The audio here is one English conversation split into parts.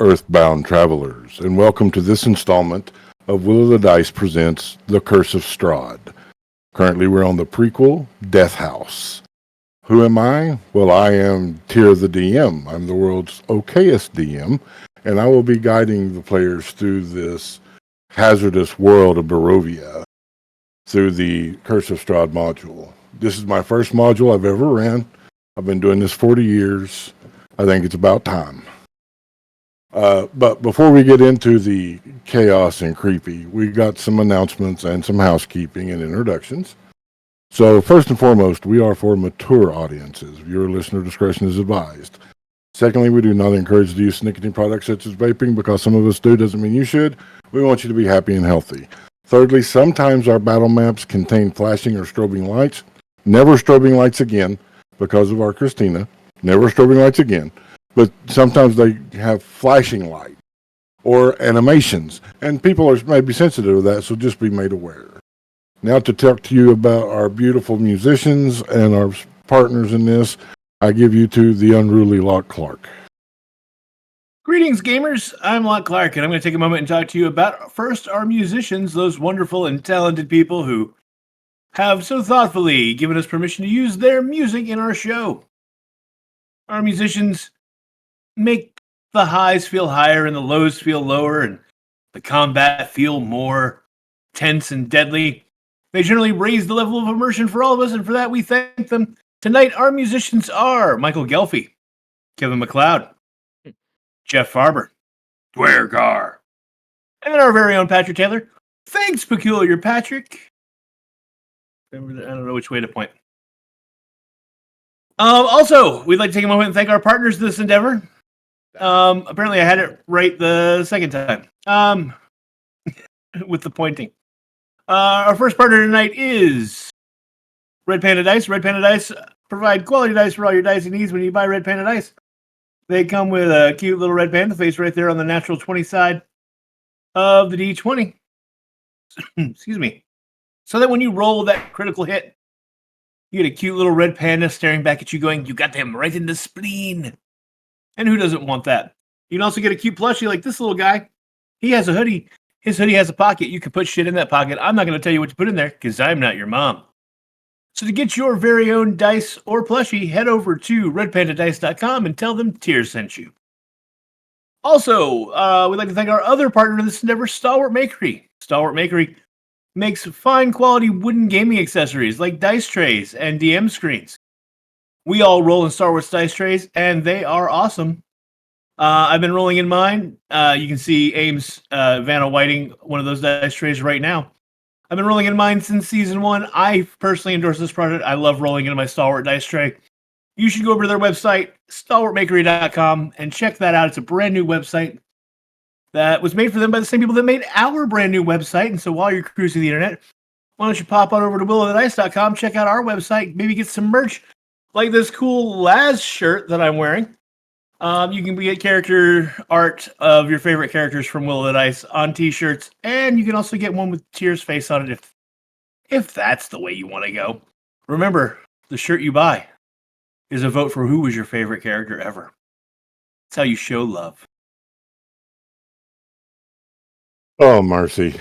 Earthbound travelers, and welcome to this installment of Will of the Dice presents The Curse of Strahd. Currently, we're on the prequel, Death House. Who am I? Well, I am Tyr the DM. I'm the world's okayest DM, and I will be guiding the players through this hazardous world of Barovia through the Curse of Strahd module. This is my first module I've ever ran. I've been doing this 40 years. I think it's about time. But before we get into the chaos and creepy, we got some announcements and some housekeeping and introductions. So first and foremost, we are for mature audiences. Viewer listener discretion is advised. Secondly, we do not encourage the use of nicotine products such as vaping because some of us do doesn't mean you should. We want you to be happy and healthy. Thirdly, sometimes our battle maps contain flashing or strobing lights. Never strobing lights again because of our Christina. Never strobing lights again. But sometimes they have flashing light or animations, and people are maybe sensitive to that, so just be made aware. Now to talk to you about our beautiful musicians and our partners in this, I give you to the unruly Locke Clark. Greetings, gamers. I'm Locke Clark, and I'm going to take a moment and talk to you about first our musicians, those wonderful and talented people who have so thoughtfully given us permission to use their music in our show. Our musicians make the highs feel higher and the lows feel lower, and the combat feel more tense and deadly. They generally raise the level of immersion for all of us, and for that we thank them. Tonight, our musicians are Michael Gelfi, Kevin MacLeod, Jeff Farber, Dwergar, and then our very own Patrick Taylor. Thanks, Peculiar Patrick. I don't know which way to point. Also, we'd like to take a moment and thank our partners in this endeavor. Apparently I had it right the second time. With the pointing. Our first partner tonight is Red Panda Dice. Red Panda Dice provide quality dice for all your dicing needs when you buy Red Panda Dice. They come with a cute little red panda face right there on the natural 20 side of the D20. Excuse me. So that when you roll that critical hit, you get a cute little red panda staring back at you going, "You got them right in the spleen." And who doesn't want that? You can also get a cute plushie like this little guy. He has a hoodie. His hoodie has a pocket. You can put shit in that pocket. I'm not going to tell you what to put in there because I'm not your mom. So to get your very own dice or plushie, head over to redpandadice.com and tell them Tyr sent you. Also, we'd like to thank our other partner in this endeavor, Stalwart Makery. Stalwart Makery makes fine quality wooden gaming accessories like dice trays and DM screens. We all roll in Star Wars dice trays, and they are awesome. I've been rolling in mine. You can see Ames Vanna Whiting, one of those dice trays right now. I've been rolling in mine since season 1. I personally endorse this product. I love rolling into my Stalwart dice tray. You should go over to their website, stalwartmakery.com, and check that out. It's a brand new website that was made for them by the same people that made our brand new website. And so while you're cruising the internet, why don't you pop on over to willofthedice.com, check out our website, maybe get some merch like this cool Laz shirt that I'm wearing. You can get character art of your favorite characters from Will of the Dice on t-shirts, and you can also get one with Tyr's face on it if that's the way you want to go. Remember, the shirt you buy is a vote for who was your favorite character ever. That's how you show love. Oh, mercy.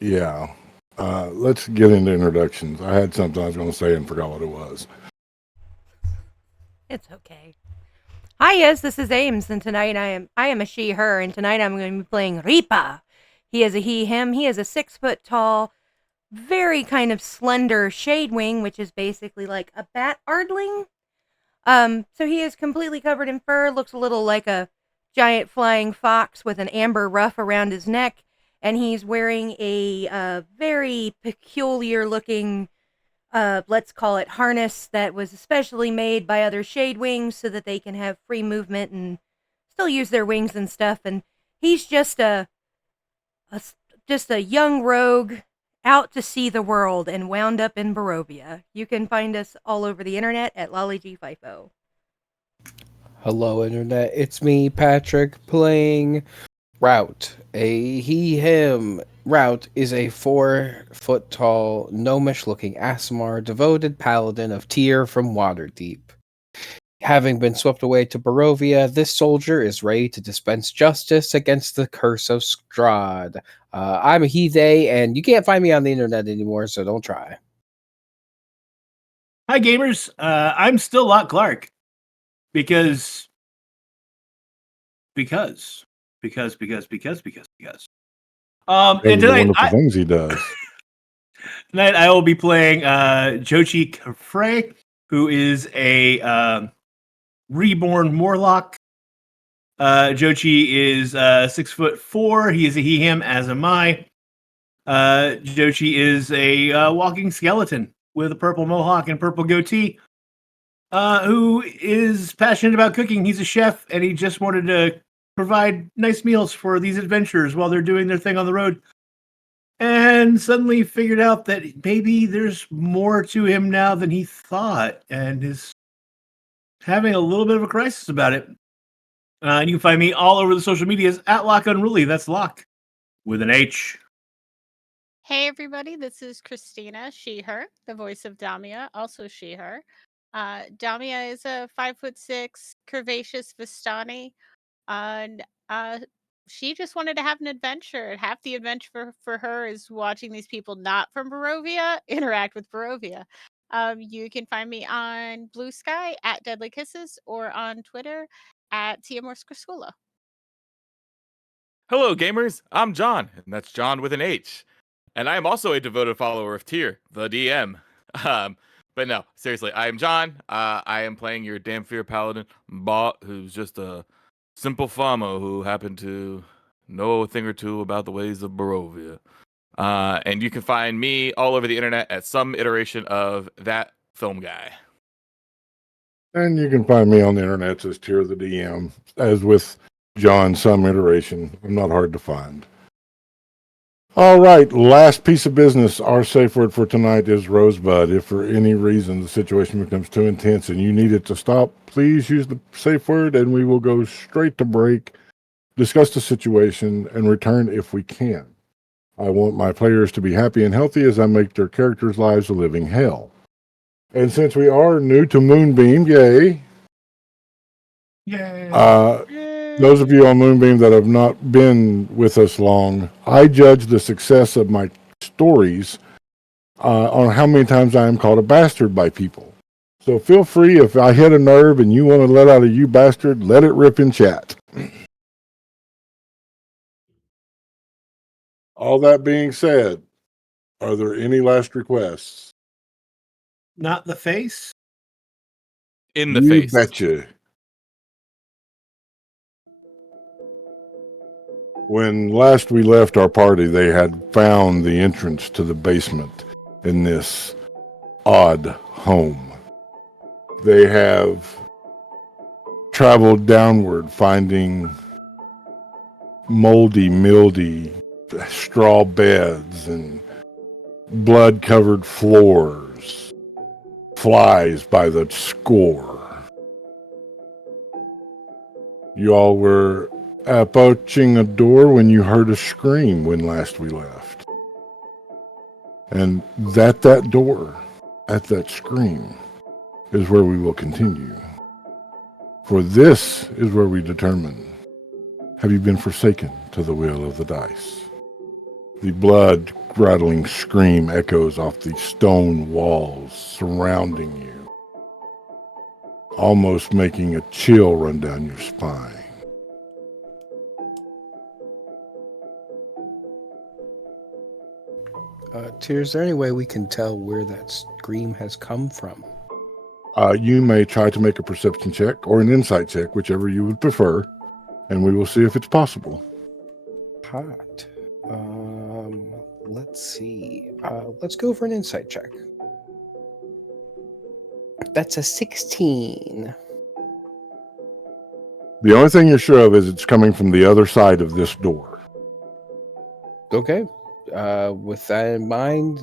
Yeah. Let's get into introductions. I had something I was going to say and forgot what it was. It's okay. Hi, yes, this is Ames, and tonight I am a she, her, and tonight I'm going to be playing Ripa. He is a he, him. He is a 6 foot tall, very kind of slender shade wing, which is basically like a bat ardling. So he is completely covered in fur, looks a little like a giant flying fox with an amber ruff around his neck, and he's wearing a very peculiar looking let's call it harness that was especially made by other shade wings so that they can have free movement and still use their wings and stuff. And he's just a young rogue out to see the world and wound up in Barovia. You can find us all over the internet at LollyG50. Hello, internet. It's me, Patrick, playing Route, a he, him. Route is a 4 foot tall, gnomish looking Asmar, devoted paladin of Tyr from Waterdeep. Having been swept away to Barovia, this soldier is ready to dispense justice against the curse of Strahd. I'm a he, they, and you can't find me on the internet anymore, so don't try. Hi, gamers. I'm still Lot Clark because. Because. And Because of the tonight wonderful things he does. I will be playing Jochi Kafre, who is a reborn Morlock. Jochi is 6'4". He is a he/him, as am I. Jochi is a walking skeleton with a purple mohawk and purple goatee, who is passionate about cooking. He's a chef, and he just wanted to provide nice meals for these adventurers while they're doing their thing on the road. And suddenly figured out that maybe there's more to him now than he thought, and is having a little bit of a crisis about it. And you can find me all over the social medias at Lock Unruly. That's Lock with an H. Hey everybody, this is Christina, she, her, the voice of Damia, also she, her. Damia is a 5'6" curvaceous Vistani, and she just wanted to have an adventure. Half the adventure for her is watching these people not from Barovia interact with Barovia. You can find me on Blue Sky at Deadly Kisses or on Twitter at Tiamor Skrsula. Hello, gamers. I'm John, and that's John with an H. And I am also a devoted follower of Tyr, the DM. But no, seriously, I am John. I am playing your Damphir Paladin bot, who's just a simple farmer who happened to know a thing or two about the ways of Barovia. And you can find me all over the internet at some iteration of that film guy. And you can find me on the internet as Tier the DM, as with John, some iteration. I'm not hard to find. All right, last piece of business. Our safe word for tonight is Rosebud. If for any reason the situation becomes too intense and you need it to stop, please use the safe word and we will go straight to break, discuss the situation, and return if we can. I want my players to be happy and healthy as I make their characters' lives a living hell. And since we are new to Moonbeam, yay! Those of you on Moonbeam that have not been with us long, I judge the success of my stories on how many times I am called a bastard by people. So feel free, if I hit a nerve and you want to let out a "you bastard," let it rip in chat. All that being said, are there any last requests? Not the face. In the You face. betcha. When last we left our party, they had found the entrance to the basement in this odd home. They have traveled downward, finding moldy, mildy straw beds and blood-covered floors, flies by the score. You all were approaching a door when you heard a scream when last we left. And that door, at that scream, is where we will continue. For this is where we determine, have you been forsaken to the will of the dice? The blood-rattling scream echoes off the stone walls surrounding you, almost making a chill run down your spine. Tyr, is there any way we can tell where that scream has come from? You may try to make a perception check or an insight check, whichever you would prefer, and we will see if it's possible. Hot. Let's see. Let's go for an insight check. That's a 16. The only thing you're sure of is it's coming from the other side of this door. Okay. With that in mind,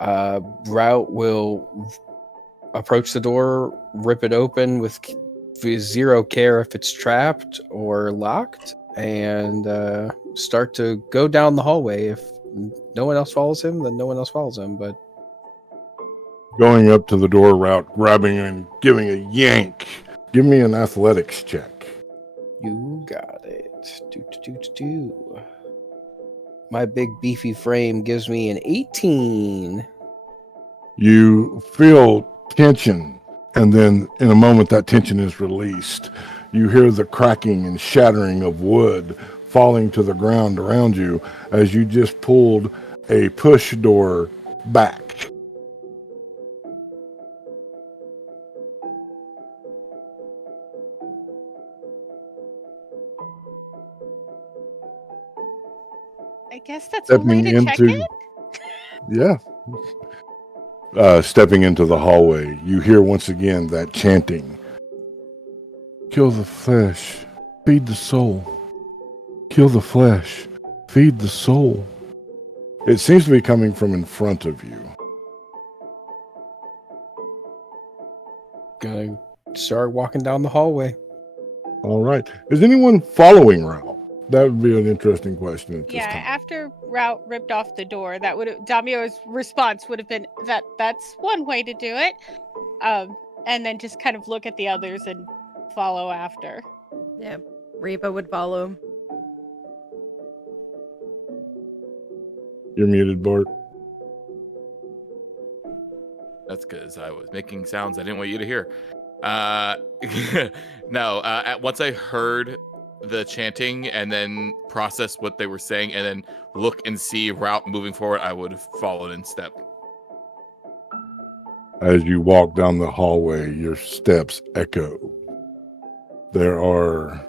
Route will approach the door, rip it open with zero care if it's trapped or locked, and start to go down the hallway. If no one else follows him, then no one else follows him. But Going up to the door route, grabbing and giving a yank. Give me an athletics check. You got it. Do. My big beefy frame gives me an 18. You feel tension, and then in a moment that tension is released. You hear the cracking and shattering of wood falling to the ground around you as you just pulled a push door back. I guess that's one way Stepping to check into, it. yeah. Stepping into the hallway, you hear once again that chanting. Kill the flesh, feed the soul. Kill the flesh, feed the soul. It seems to be coming from in front of you. Gonna start walking down the hallway. All right. Is anyone following Ralph? That would be an interesting question at this Yeah, time. after Route ripped off the door, that would Damio's response would have been that's one way to do it. And then just kind of look at the others and follow after. Yeah, Reba would follow him. You're muted, Bart. That's because I was making sounds I didn't want you to hear. No, once I heard the chanting and then process what they were saying and then look and see route moving forward, I would have followed in step. As you walk down the hallway, your steps echo. There are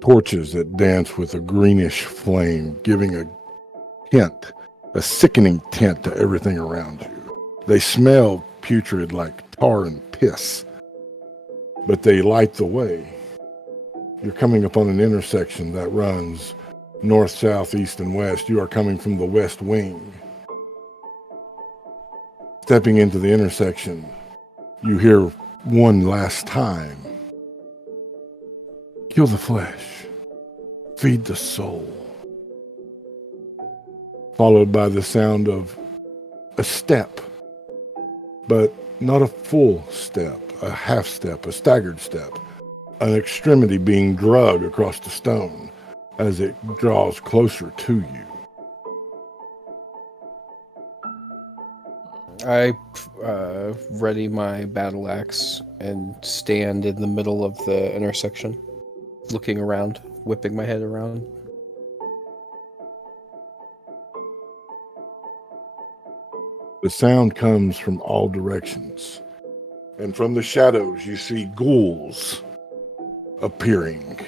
torches that dance with a greenish flame, giving a tint, a sickening tint to everything around you. They smell putrid like tar and piss, but they light the way. You're coming upon an intersection that runs north, south, east, and west. You are coming from the west wing. Stepping into the intersection, you hear one last time. Kill the flesh, feed the soul. Followed by the sound of a step, but not a full step, a half step, a staggered step, an extremity being dragged across the stone as it draws closer to you. I ready my battle axe and stand in the middle of the intersection, looking around, whipping my head around. The sound comes from all directions, and from the shadows you see ghouls appearing.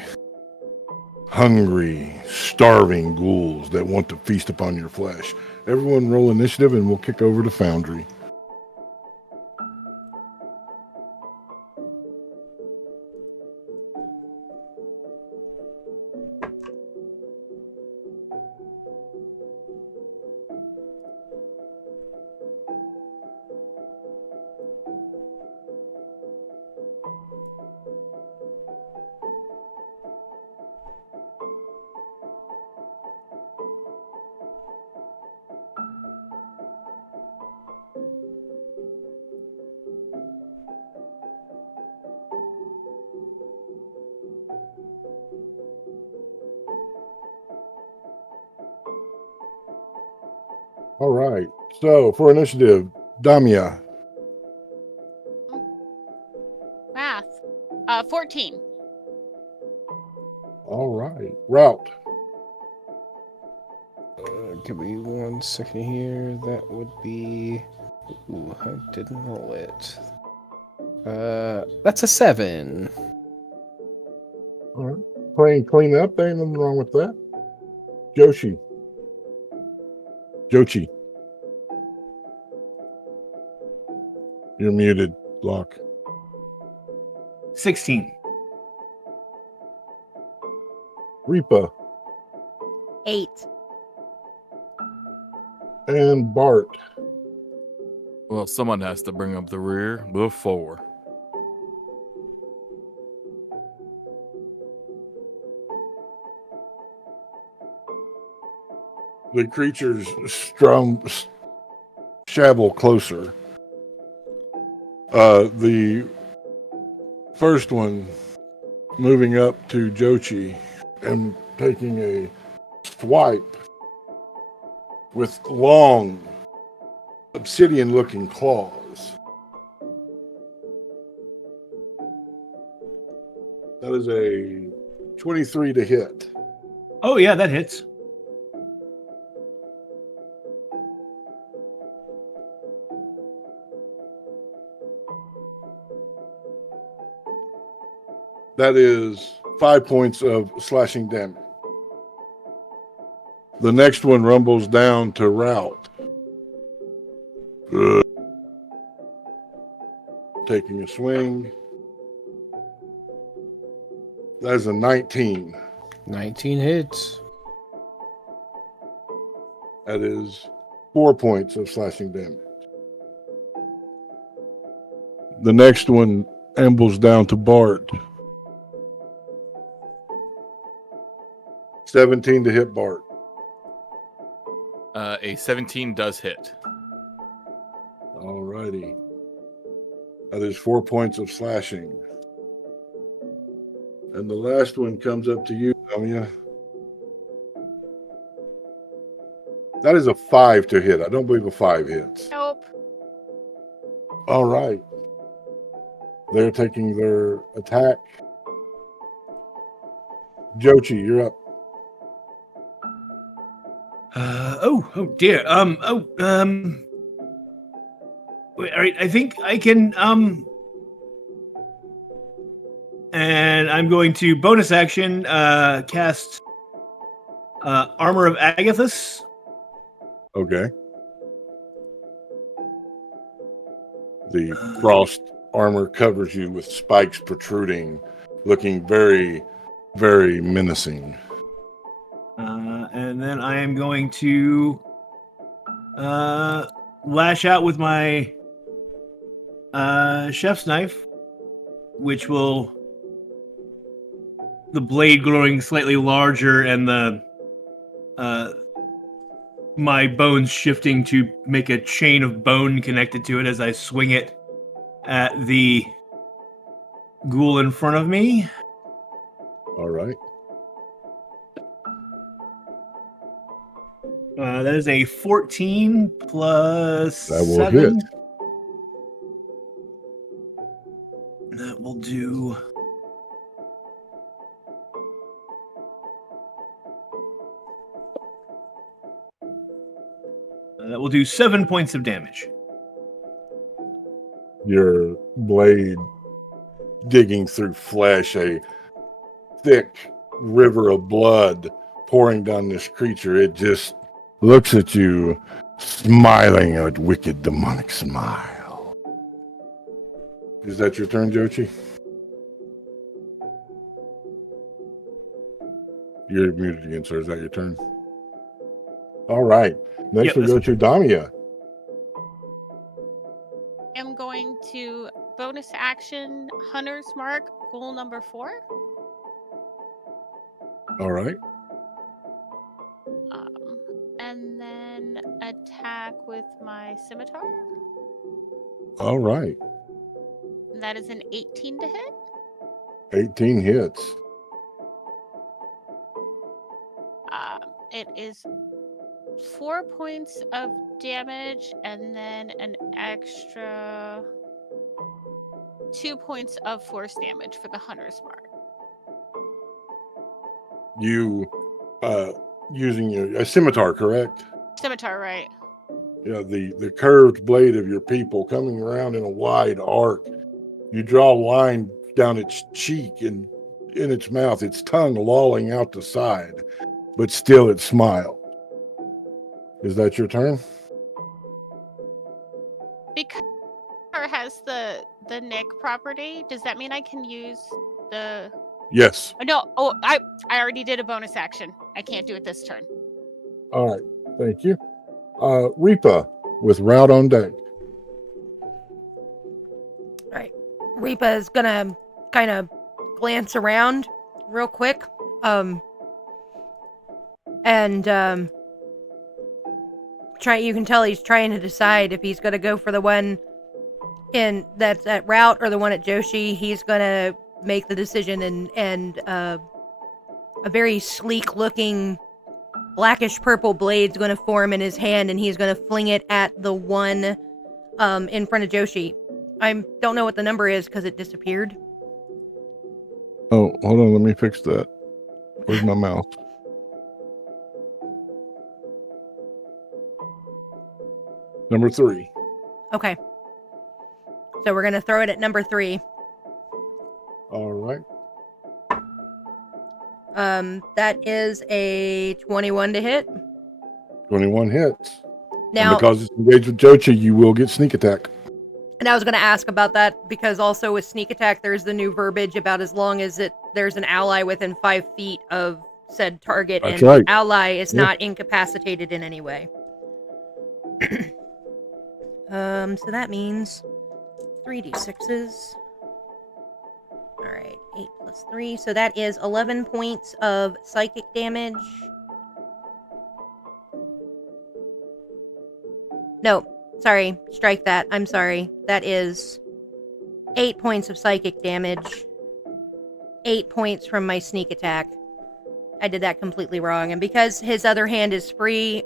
Hungry, starving ghouls that want to feast upon your flesh. Everyone roll initiative and we'll kick over to Foundry. All right. So for initiative, Damia. Math. 14. All right. Route. Give me 1 second here. That would be. Ooh, I didn't roll it. That's a 7. All right. Playing clean up. There ain't nothing wrong with that. Joshi. Jochi. You're muted, Block. 16. Reapa 8. and Bart. Well, someone has to bring up the rear before. The creatures shavel closer. The first one moving up to Jochi and taking a swipe with long, obsidian-looking claws. That is a 23 to hit. Oh, yeah, that hits. That is 5 points of slashing damage. The next one rumbles down to Rout. Taking a swing. That is a 19. 19 hits. That is 4 points of slashing damage. The next one ambles down to Bart. 17 to hit Bart. A 17 does hit. Alrighty. That is 4 points of slashing. And the last one comes up to you, Amia. That is a 5 to hit. I don't believe a 5 hits. Nope. All right. They're taking their attack. Jochi, you're up. Oh dear. Wait, all right, I think I can, and I'm going to bonus action, cast, Armor of Agathis. Okay. The frost armor covers you with spikes protruding, looking very, very menacing. And then I am going to, lash out with my, chef's knife, which will, the blade growing slightly larger and the, my bones shifting to make a chain of bone connected to it as I swing it at the ghoul in front of me. All right. That is a 14 plus That will 7. hit. That will do. That will do 7 points of damage. Your blade digging through flesh, a thick river of blood pouring down this creature. It just looks at you, smiling a wicked demonic smile. Is that your turn, Jochi? You're muted again, sir. Is that your turn? All right. Next Yep, we'll go that's to Damia. I'm going to bonus action Hunter's Mark, goal number 4. All right. And then attack with my scimitar. All right. And that is an 18 to hit. 18 hits. It is 4 points of damage and then an extra 2 points of force damage for the Hunter's Mark. You using a scimitar, correct? Scimitar, right? Yeah, the curved blade of your people coming around in a wide arc. You draw a line down its cheek and in its mouth, its tongue lolling out the side, but still it smiles. Is that your turn? Because it has the Nick property, does that mean I can use the... Yes. No, oh, I already did a bonus action. I can't do it this turn. All right. Thank you. Reaper with Rout on deck. All right. Reapa is gonna kind of glance around real quick. And You can tell he's trying to decide if he's going to go for the one that's at Route or the one at Joshi. He's going to make the decision, and a very sleek looking blackish purple blade's going to form in his hand, and he's going to fling it at the one in front of Joshi. I don't know what the number is because it disappeared. Oh, hold on. Let me fix that. Where's my mouse? Number 3. Okay. So we're going to throw it at number 3. All right. That is a 21 to hit. 21 hits. Now, and because it's engaged with Jochi, you will get sneak attack. And I was going to ask about that because also with sneak attack, there's the new verbiage about as long as there's an ally within 5 feet of said target, That's and right. the ally is Yeah. not incapacitated in any way. So that means 3d6s. All right, 8 plus 3. So that is 11 points of psychic damage. No, sorry, strike that. I'm sorry. That is 8 points of psychic damage. 8 points from my sneak attack. I did that completely wrong. And because his other hand is free,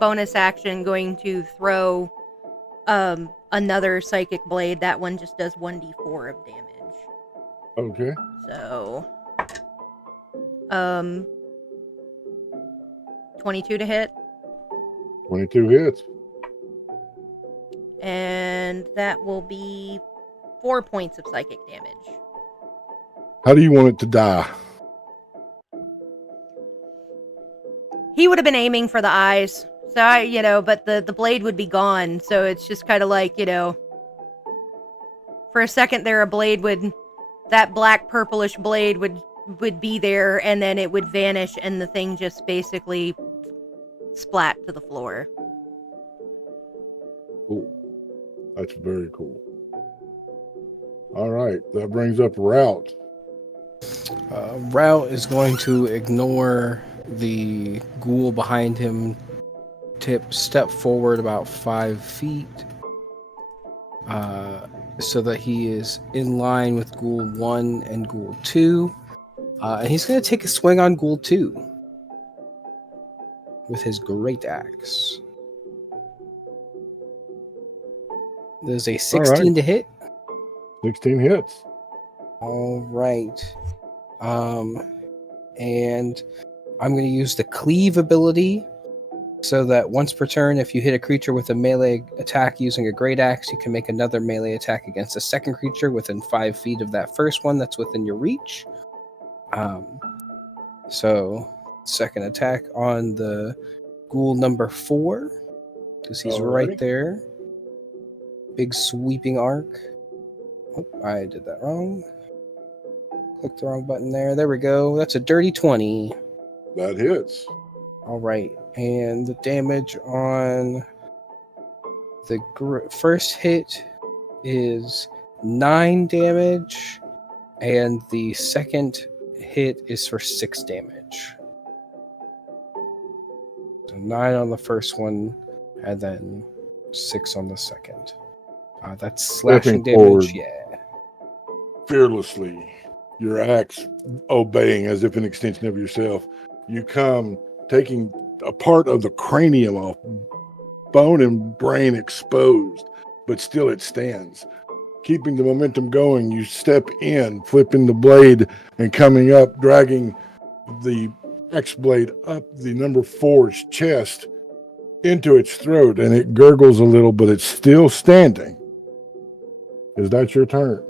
bonus action going to throw another psychic blade. That one just does 1d4 of damage. Okay. So 22 to hit. 22 hits. And that will be 4 points of psychic damage. How do you want it to die? He would have been aiming for the eyes. So but the blade would be gone. So it's just kind of like, for a second there, that black purplish blade would be there, and then it would vanish, and the thing just basically splat to the floor. Cool. That's very cool. All right. That brings up Route. Route is going to ignore the ghoul behind him, step forward about 5 feet, so that he is in line with Ghoul 1 and Ghoul 2. And he's going to take a swing on Ghoul 2 with his great axe. There's a 16 to hit. 16 hits. All right. And I'm going to use the cleave ability so that once per turn, if you hit a creature with a melee attack using a great axe, you can make another melee attack against a second creature within 5 feet of that first one that's within your reach. So second attack on the ghoul number 4, because he's right there. Big sweeping arc. Oh, I did that wrong. Clicked the wrong button there. There we go. That's a dirty 20. That hits. All right. And the damage on the first hit is 9 damage, and the second hit is for 6 damage. So 9 on the first one, and then 6 on the second. That's slashing Stepping damage, forward. yeah. Fearlessly, your axe obeying as if an extension of yourself. You come taking a part of the cranium off, bone and brain exposed, but still it stands. Keeping the momentum going, you step in, flipping the blade and coming up, dragging the X blade up the number 4's chest into its throat, and it gurgles a little, but it's still standing. Is that your turn?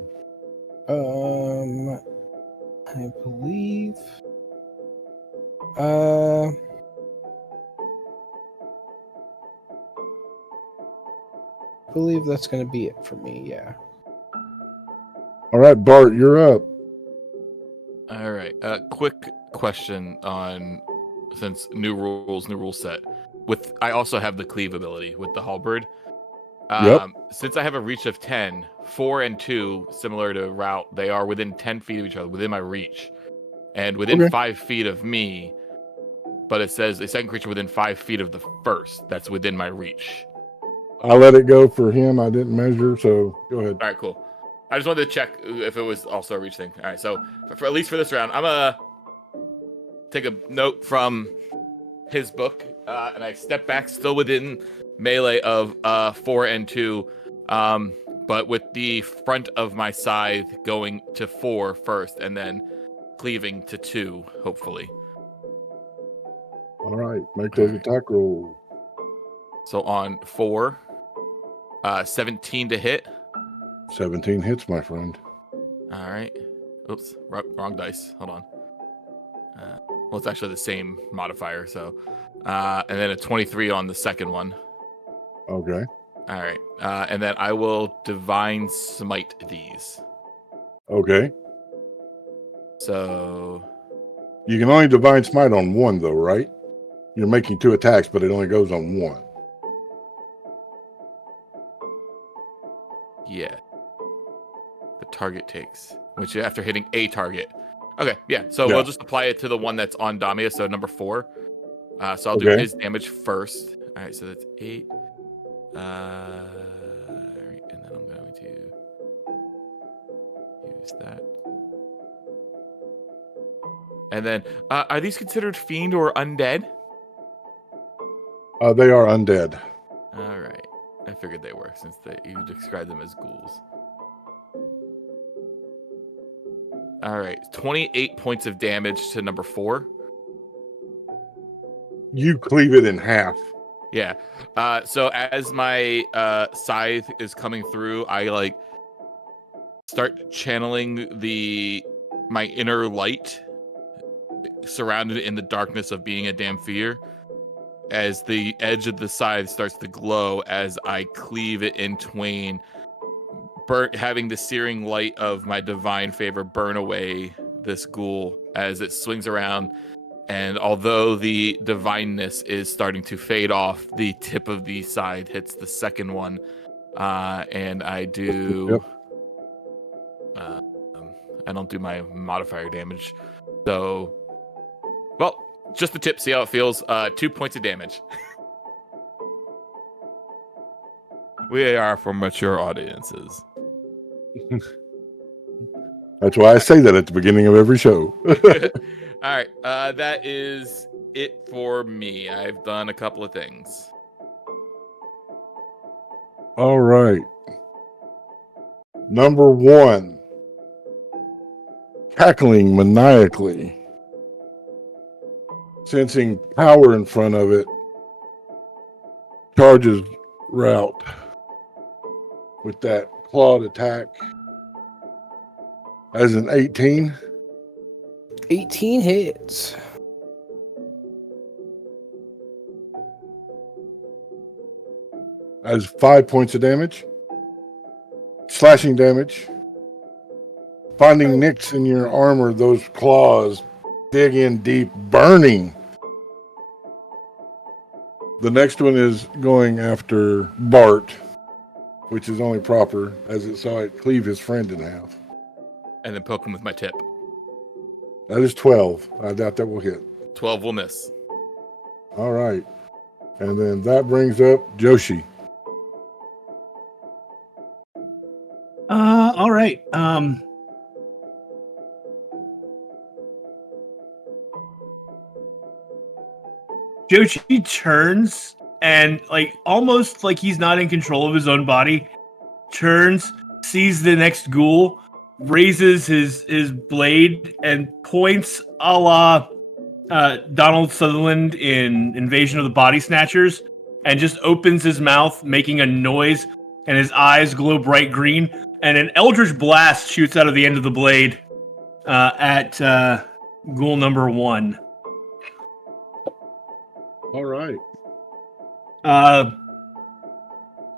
I believe. I believe that's going to be it for me, yeah. All right, Bart, you're up. All right. Quick question on, since new rule set. I also have the cleave ability with the halberd. Yep. Since I have a reach of 10, 4 and 2, similar to Route, they are within 10 feet of each other, within my reach. And within Okay. 5 feet of me, but it says a second creature within 5 feet of the first. That's within my reach. I let it go for him. I didn't measure, so go ahead. All right, cool. I just wanted to check if it was also a reach thing. All right, so for at least for this round, I'm gonna take a note from his book, and I step back, still within melee of 4 and 2, but with the front of my scythe going to 4 first, and then cleaving to 2, hopefully. All right, make those attack rolls. So on 4, 17 to hit. 17 hits, my friend. All right. Oops, wrong dice. Hold on. Well, it's actually the same modifier, so. And then a 23 on the second one. Okay. All right. And then I will divine smite these. Okay. So. You can only divine smite on one, though, right? You're making 2 attacks, but it only goes on 1. Yeah. The target takes, which after hitting a target. Okay, yeah. So Yeah. we'll just apply it to the one that's on Damia, so number 4. So I'll do Okay. his damage first. All right, so that's 8. All right, and then I'm going to use that. And then, are these considered fiend or undead? They are undead. All right, I figured they were since you described them as ghouls. All right, 28 points of damage to number 4. You cleave it in half. Yeah. So as my scythe is coming through, I start channeling my inner light, surrounded in the darkness of being a Damphir, as the edge of the scythe starts to glow as I cleave it in twain, having the searing light of my divine favor burn away this ghoul as it swings around. And although the divineness is starting to fade off, the tip of the scythe hits the second one, and I do. I don't do my modifier damage, so well, just the tip. See how it feels. 2 points of damage. We are for mature audiences. That's why I say that at the beginning of every show. All right, that is it for me. I've done a couple of things. All right. Number 1. Cackling maniacally. Sensing power in front of it. Charges route with that clawed attack. As an 18. 18 hits. As 5 points of damage. Slashing damage. Finding nicks in your armor, those claws dig in deep, burning. The next one is going after Bart, which is only proper, as it saw it cleave his friend in half. And then poke him with my tip. That is 12. I doubt that will hit. 12 will miss. All right. And then that brings up Joshi. All right. Joshi turns and almost like he's not in control of his own body, turns, sees the next ghoul, raises his blade and points a la Donald Sutherland in Invasion of the Body Snatchers, and just opens his mouth, making a noise, and his eyes glow bright green, and an eldritch blast shoots out of the end of the blade at ghoul number 1. All right.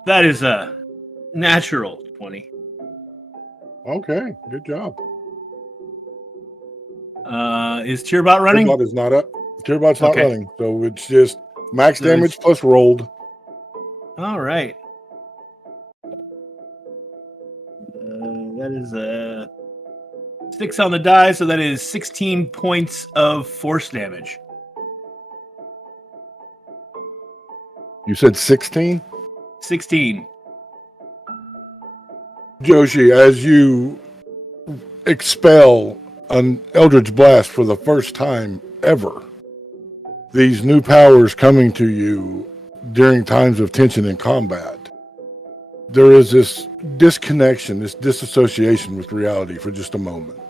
That is a natural 20. Okay. Good job. Is Tierbot running? Tierbot is not up. Tierbot's not Okay. running. So it's just max So damage plus rolled. All right. That is a 6 on the die, so that is 16 points of force damage. You said 16? 16. Joshi, as you expel an Eldritch Blast for the first time ever, these new powers coming to you during times of tension in combat, there is this disconnection, this disassociation with reality for just a moment.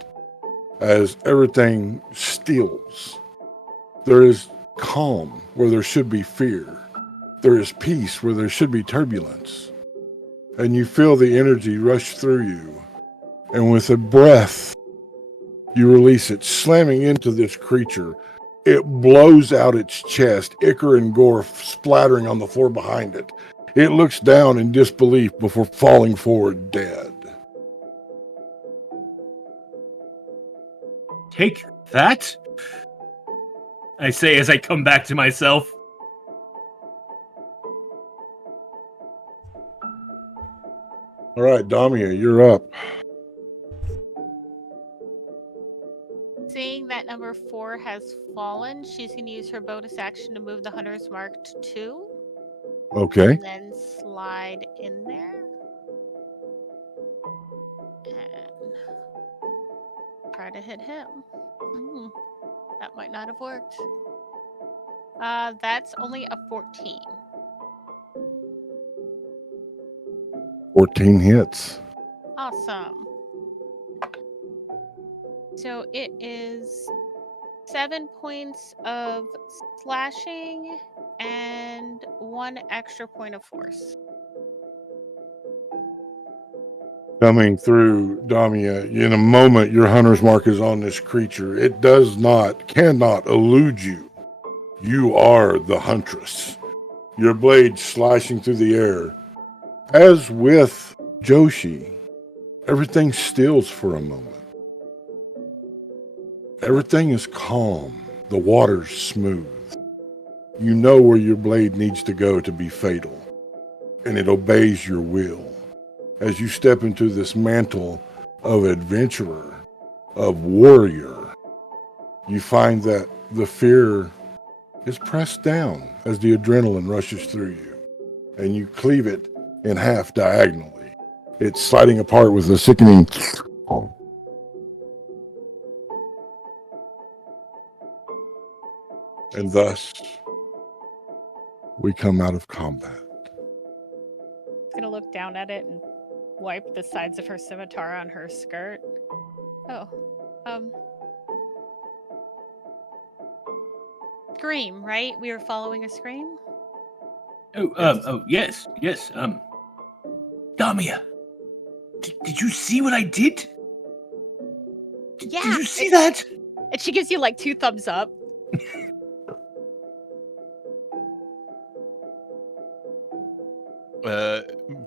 As everything stills, there is calm where there should be fear. There is peace where there should be turbulence. And you feel the energy rush through you. And with a breath, you release it, slamming into this creature. It blows out its chest, ichor and gore splattering on the floor behind it. It looks down in disbelief before falling forward dead. Take that, I say as I come back to myself. All right, Damia, you're up. Seeing that number 4 has fallen, she's going to use her bonus action to move the hunter's mark to 2. Okay. And then slide in there. And try to hit him. That might not have worked. That's only a 14. 14 hits. Awesome. So it is 7 points of slashing and 1 extra point of force. Coming through, Damia, in a moment, your hunter's mark is on this creature. It cannot elude you. You are the huntress. Your blade slashing through the air. As with Joshi, everything stills for a moment. Everything is calm. The water's smooth. You know where your blade needs to go to be fatal, and it obeys your will. As you step into this mantle of adventurer, of warrior, you find that the fear is pressed down as the adrenaline rushes through you, and you cleave it in half diagonally. It's sliding apart with a sickening. And thus, we come out of combat. I'm gonna look down at it and wipe the sides of her scimitar on her skirt. Scream, right? We were following a scream? Yes. Damia, did you see what I did? Yeah. Did you see that? And she gives you like 2 thumbs up.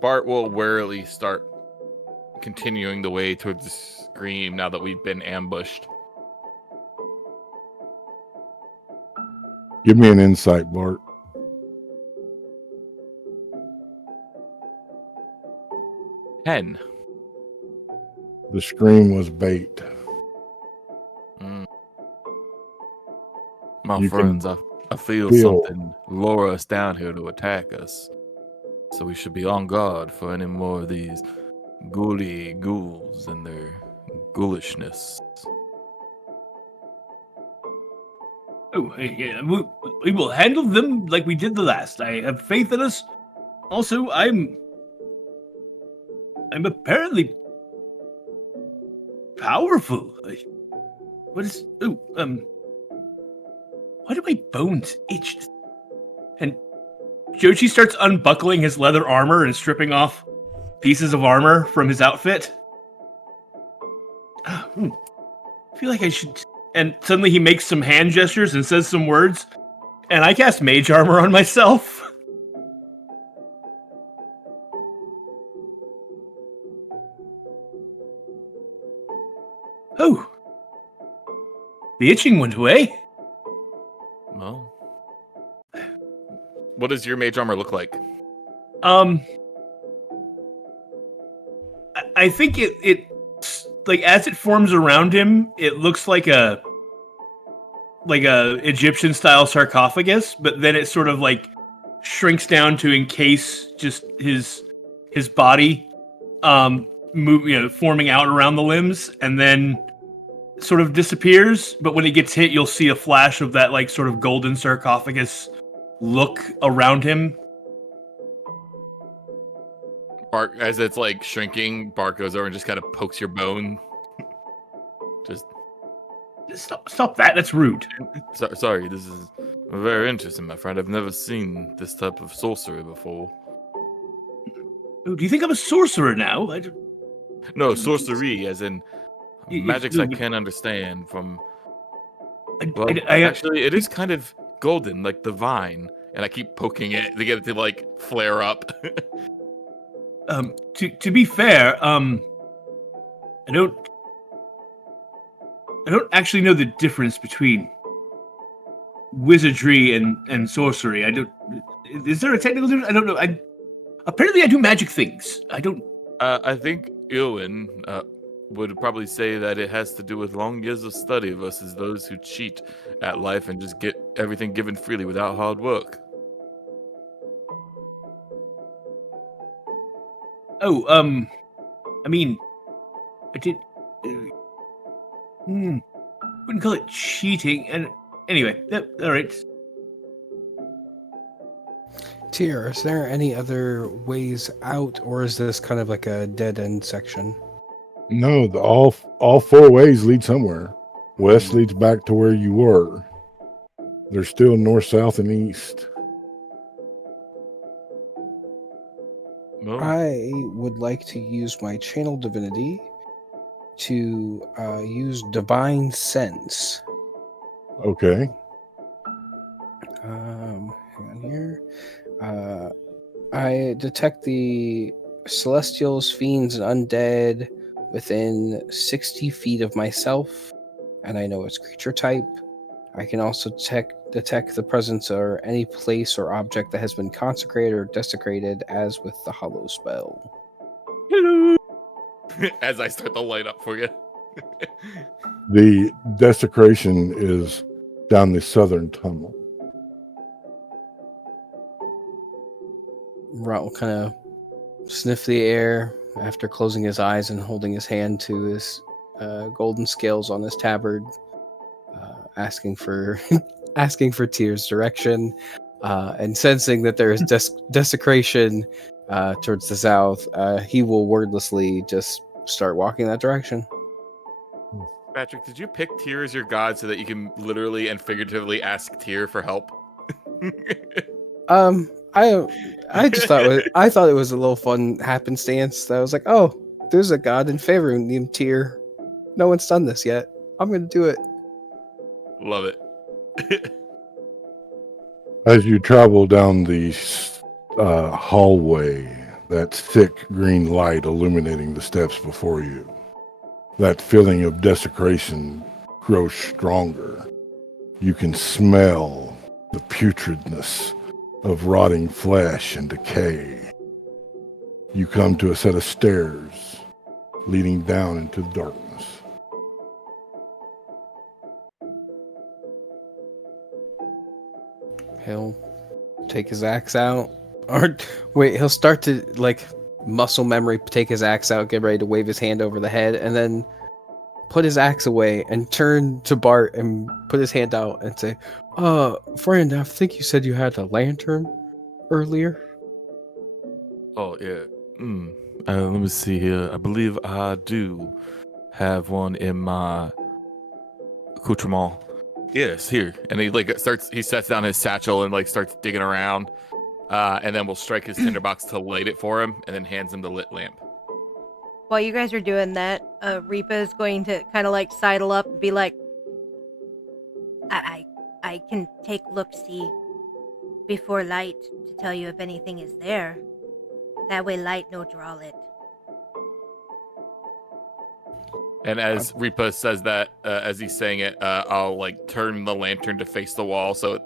Bart will warily start continuing the way towards the scream now that we've been ambushed. Give me an insight, Bart. Ten. The scream was bait. My You friends, can I feel feel- something lure us down here to attack us. So we should be on guard for any more of these ghouls and their ghoulishness. Yeah, we will handle them like we did the last. I have faith in us. Also, I'm apparently powerful. What is? Why do my bones itch? And Joshi starts unbuckling his leather armor and stripping off pieces of armor from his outfit. I feel like I should. And suddenly he makes some hand gestures and says some words, and I cast mage armor on myself. Oh, the itching went away. Well, what does your mage armor look like? I think it like as it forms around him, it looks like a Egyptian style sarcophagus, but then it sort of like shrinks down to encase just his body, forming out around the limbs, and then sort of disappears. But when it gets hit, you'll see a flash of that like sort of golden sarcophagus look around him. Bark, as it's like shrinking, Bark goes over and just kind of pokes your bone. Just Stop that. That's rude. sorry, this is very interesting, my friend. I've never seen this type of sorcery before. Do you think I'm a sorcerer now? No, sorcery, as in magics I no, can't understand from. I- Well, I- actually, it is kind of golden, like the vine, and I keep poking it to get it to like flare up. To be fair, I don't actually know the difference between wizardry and sorcery. I don't. Is there a technical difference? I don't know. Apparently I do magic things. I don't. I think Eowyn would probably say that it has to do with long years of study versus those who cheat at life and just get everything given freely without hard work. Oh, I mean, I did. Wouldn't call it cheating. And anyway, all right. Tyr, is there any other ways out, or is this kind of like a dead end section? No, all four ways lead somewhere. West leads back to where you were. There's still north, south, and east. Well, I would like to use my channel divinity to use divine sense. Okay. Hang on here. I detect the celestials, fiends, and undead within 60 feet of myself, and I know its creature type. I can also detect the presence or any place or object that has been consecrated or desecrated, as with the Hollow spell. hello. As I start to light up for you. The desecration is down the southern tunnel. Rot will kind of sniff the air after closing his eyes and holding his hand to his golden scales on his tabard, asking for asking for Tyr's direction, and sensing that there is desecration towards the south. He will wordlessly just start walking that direction. Patrick, did you pick Tyr as your god so that you can literally and figuratively ask Tyr for help? I just thought I thought it was a little fun happenstance. That I was like, oh, there's a god in favor named Tyr. No one's done this yet. I'm gonna do it. Love it. As you travel down the hallway, that thick green light illuminating the steps before you, that feeling of desecration grows stronger. You can smell the putridness of rotting flesh and decay. You come to a set of stairs leading down into the darkness. He'll take his axe out, or wait, he'll start to like muscle memory, take his axe out, get ready to wave his hand over the head, and then put his axe away and turn to Bart and put his hand out and say, friend, I think you said you had a lantern earlier. Oh, yeah. Let me see here. I believe I do have one in my accoutrement. Yes, here. And he he sets down his satchel and starts digging around. And then we'll strike his tinderbox to light it for him and then hands him the lit lamp. While you guys are doing that, Reapa is going to kind of sidle up and be like, I can take look-see before light to tell you if anything is there. That way light no draw it. And as Reapa says that, as he's saying it, I'll turn the lantern to face the wall so it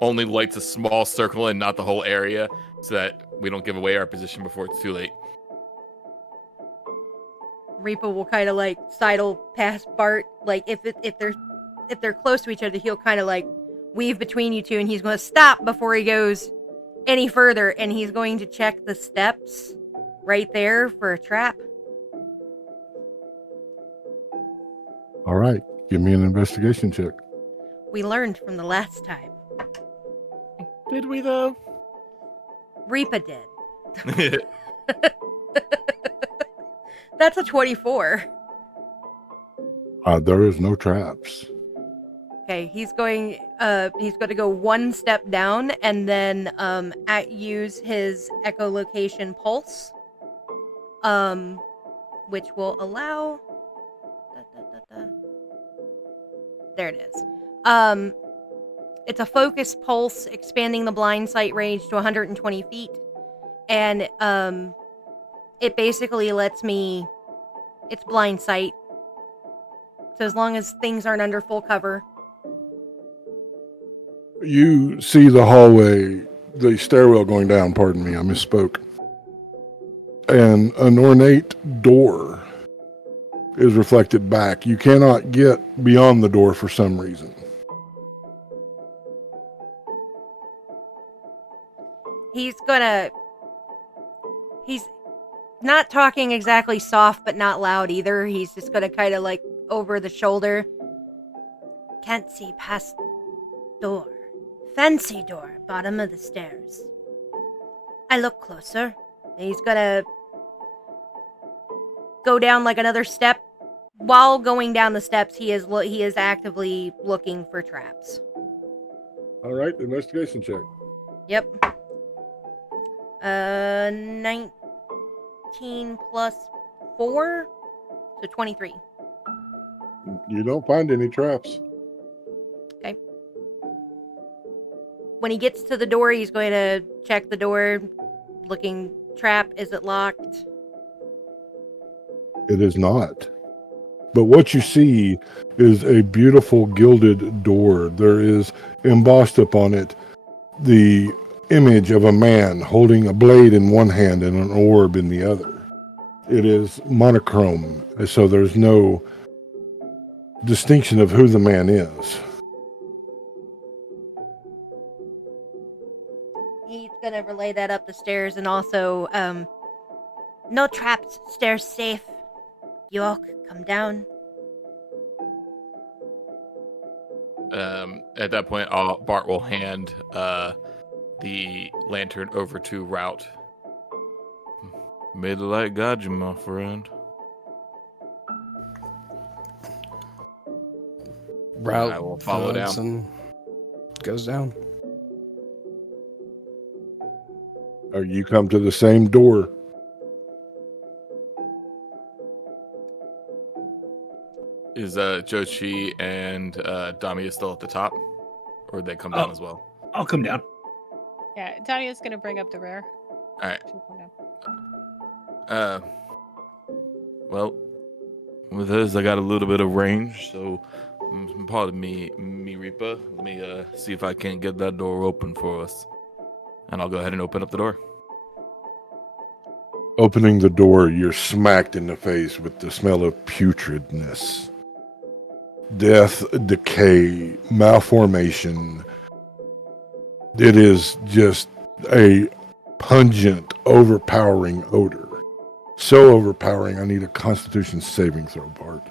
only lights a small circle and not the whole area, so that we don't give away our position before it's too late. Reapa will kind of sidle past Bart. If they're close to each other, he'll kind of weave between you two, and he's going to stop before he goes, any further, and he's going to check the steps right there for a trap. All right. Give me an investigation check. We learned from the last time. Did we though? Reapa did. That's a 24. There is no traps. Okay, he's going to go one step down and then use his echolocation pulse. Which will allow There it is. It's a focus pulse, expanding the blind sight range to 120 feet. And it basically lets me... It's blind sight. So as long as things aren't under full cover. You see the hallway, the stairwell going down, pardon me, I misspoke. And an ornate door is reflected back. You cannot get beyond the door for some reason. He's not talking exactly soft, but not loud either. He's just gonna kind of like over the shoulder. Can't see past door. Fancy door, bottom of the stairs. I look closer. And he's gonna go down like another step. While going down the steps, he is actively looking for traps. All right, investigation check. Yep. 19 plus 4, so 23. You don't find any traps. Okay. When he gets to the door, he's going to check the door, looking trap. Is it locked? It is not. But what you see is a beautiful gilded door. There is embossed upon it the image of a man holding a blade in one hand and an orb in the other. It is monochrome, so there's no distinction of who the man is. He's going to relay that up the stairs, and also, no traps, stairs safe. York, come down. At that point, Bart will hand the lantern over to Route. May the light guide you, my friend. Route I will follow nods down. and goes down. You come to the same door. Is Jochi and Damia still at the top? Or did they come down as well? I'll come down. Yeah, Damia's gonna bring up the rear. All right. She'll come down. Well, with this, I got a little bit of range, so pardon me, Reaper. Let me see if I can't get that door open for us. And I'll go ahead and open up the door. Opening the door, you're smacked in the face with the smell of putridness. Death, decay, malformation. It is just a pungent, overpowering odor. So overpowering, I need a Constitution saving throw, Bart.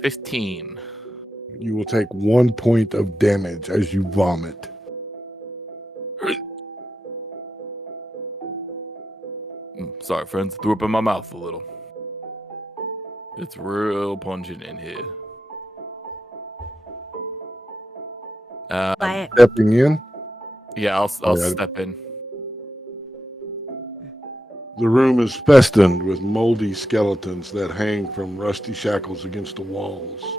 $15. You will take 1 point of damage as you vomit. Sorry, friends. Threw up in my mouth a little. It's real pungent in here. Stepping in, Yeah, I'll step in. the room is festooned with moldy skeletons that hang from rusty shackles against the walls.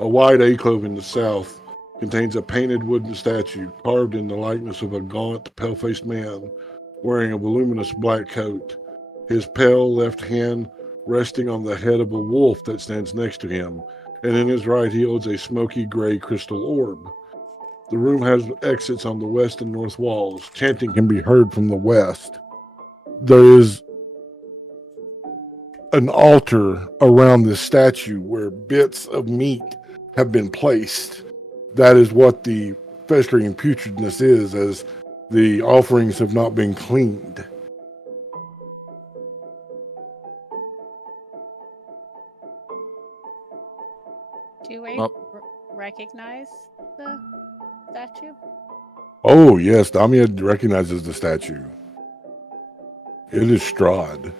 A wide alcove in the south contains a painted wooden statue carved in the likeness of a gaunt, pale-faced man wearing a voluminous black coat, his pale left hand resting on the head of a wolf that stands next to him, and in his right he holds a smoky gray crystal orb. The room has exits on the west and north walls. Chanting can be heard from the west. There is an altar around this statue where bits of meat have been placed that is what the festering putridness is, as the offerings have not been cleaned. Do we Well- recognize the statue? Oh, yes, Damia recognizes the statue. It is Strahd.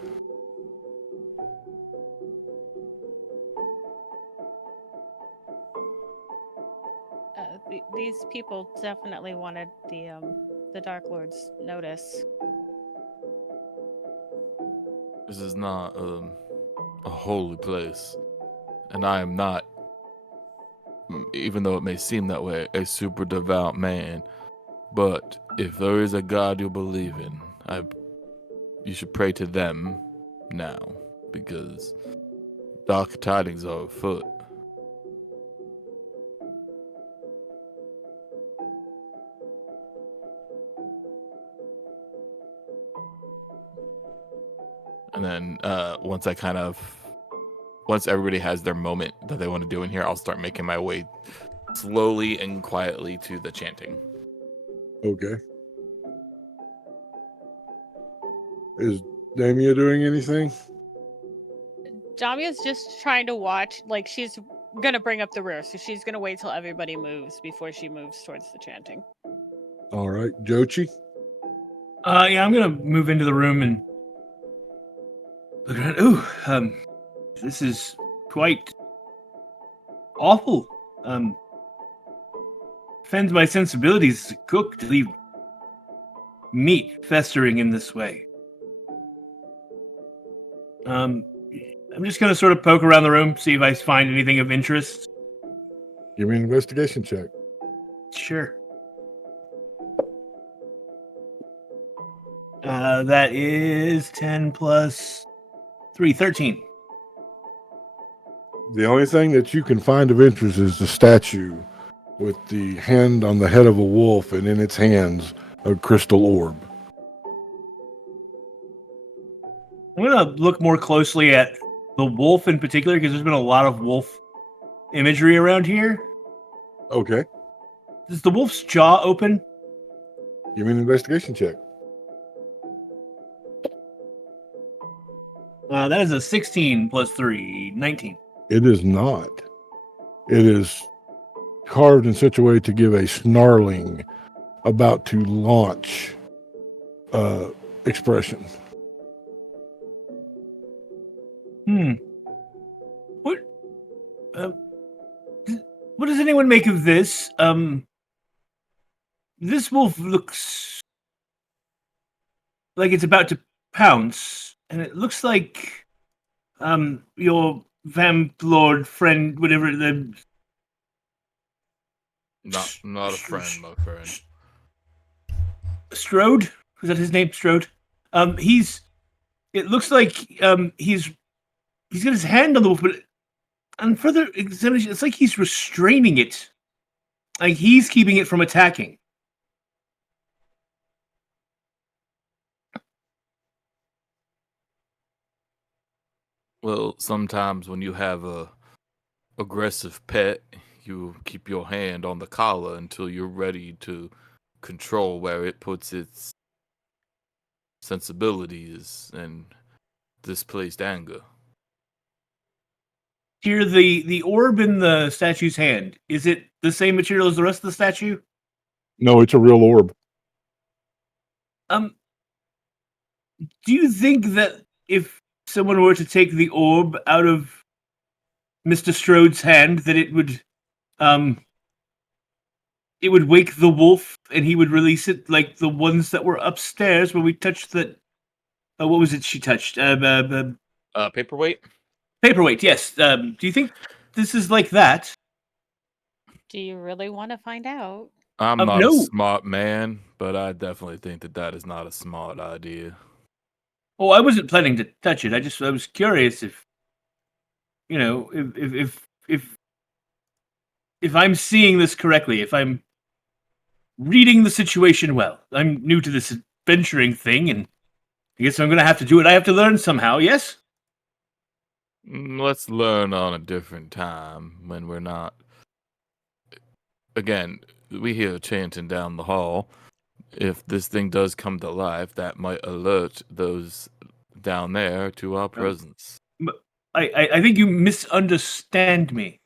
These people definitely wanted the Dark Lord's notice. This is not a holy place, and I am not, even though it may seem that way, a super devout man. But if there is a God you believe in, you should pray to them now, because dark tidings are afoot. And then once everybody has their moment that they want to do in here, I'll start making my way slowly and quietly to the chanting. Okay. Is Damia doing anything? Damia's just trying to watch. Like, she's gonna bring up the rear, so she's gonna wait till everybody moves before she moves towards the chanting. All right. Jochi? Yeah, I'm gonna move into the room and look around. Ooh, this is quite awful. Offends my sensibilities as a cook to leave meat festering in this way. I'm just gonna sort of poke around the room, see if I find anything of interest. Give me an investigation check. Sure. That is 10 plus 3, 13. The only thing that you can find of interest is the statue with the hand on the head of a wolf, and in its hands a crystal orb. I'm gonna look more closely at the wolf in particular, because there's been a lot of wolf imagery around here. Okay. Is the wolf's jaw open? Give me an investigation check. That is a 16 plus 3, 19. It is not. It is carved in such a way to give a snarling, about to launch expression. What? What does anyone make of this? This wolf looks like it's about to pounce, and it looks like, your vamp lord friend, whatever the. Not a friend, my friend. Strode? Was that his name? Strode? It looks like, he's got his hand on the wolf, but on further examination, it's like he's restraining it. Like he's keeping it from attacking. Well, sometimes when you have a aggressive pet, you keep your hand on the collar until you're ready to control where it puts its sensibilities and displaced anger. Here, the orb in the statue's hand, is it the same material as the rest of the statue? No, it's a real orb. Do you think that if someone were to take the orb out of Mr. Strode's hand, that it would wake the wolf and he would release it like the ones that were upstairs when we touched the what was it she touched? Paperweight? Paperweight, yes. Do you think this is like that? Do you really want to find out? I'm not no. a smart man, but I definitely think that is not a smart idea. Oh, I wasn't planning to touch it. I was curious if, if I'm seeing this correctly, if I'm reading the situation well. I'm new to this adventuring thing, and I guess I'm going to have to do it. I have to learn somehow, yes? Let's learn on a different time when we're not again, we hear chanting down the hall. If this thing does come to life, that might alert those down there to our presence. I think you misunderstand me.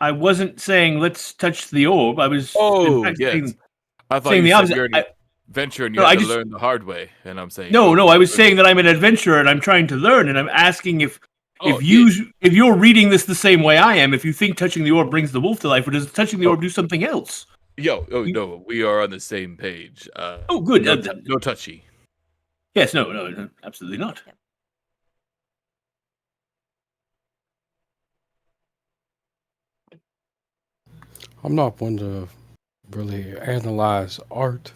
I wasn't saying let's touch the orb. I was in fact yes. I thought saying you the said opposite. you're an adventurer and you No, had I to just learn the hard way. And I'm saying, no. I was good. saying that I'm an adventurer and I'm trying to learn, and I'm asking if Oh, if you're reading this the same way I am, if you think touching the orb brings the wolf to life, or does touching the orb do something else? no, we are on the same page. Oh, good. No touchy. Yes, no, absolutely not. I'm not one to really analyze art,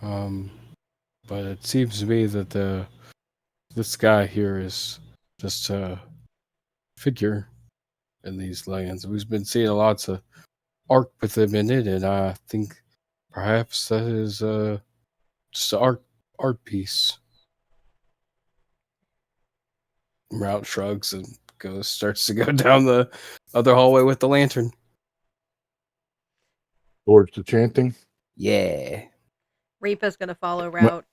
but it seems to me that this guy here is just a figure in these lands. We've been seeing lots of art with him in it, and I think perhaps that is just an art piece. Route shrugs and starts to go down the other hallway with the lantern. Towards the chanting. Yeah. Reapa's gonna follow Route.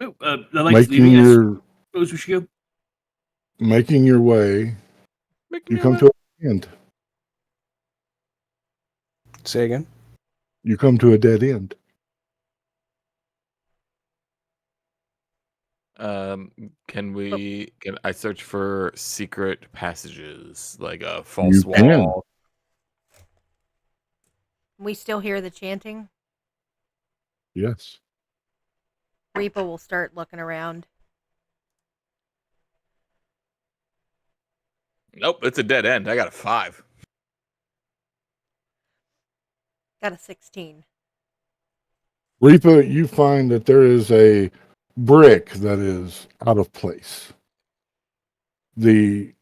The light's Making leaving. I your suppose we should go. making your way, you come to a dead end. Say again. You come to a dead end. Can I search for secret passages, like a false You can. wall? We still hear the chanting. Yes. Reapa will start looking around. Nope, it's a dead end. I got a 5. Got a 16. Reapa, you find that there is a brick that is out of place. The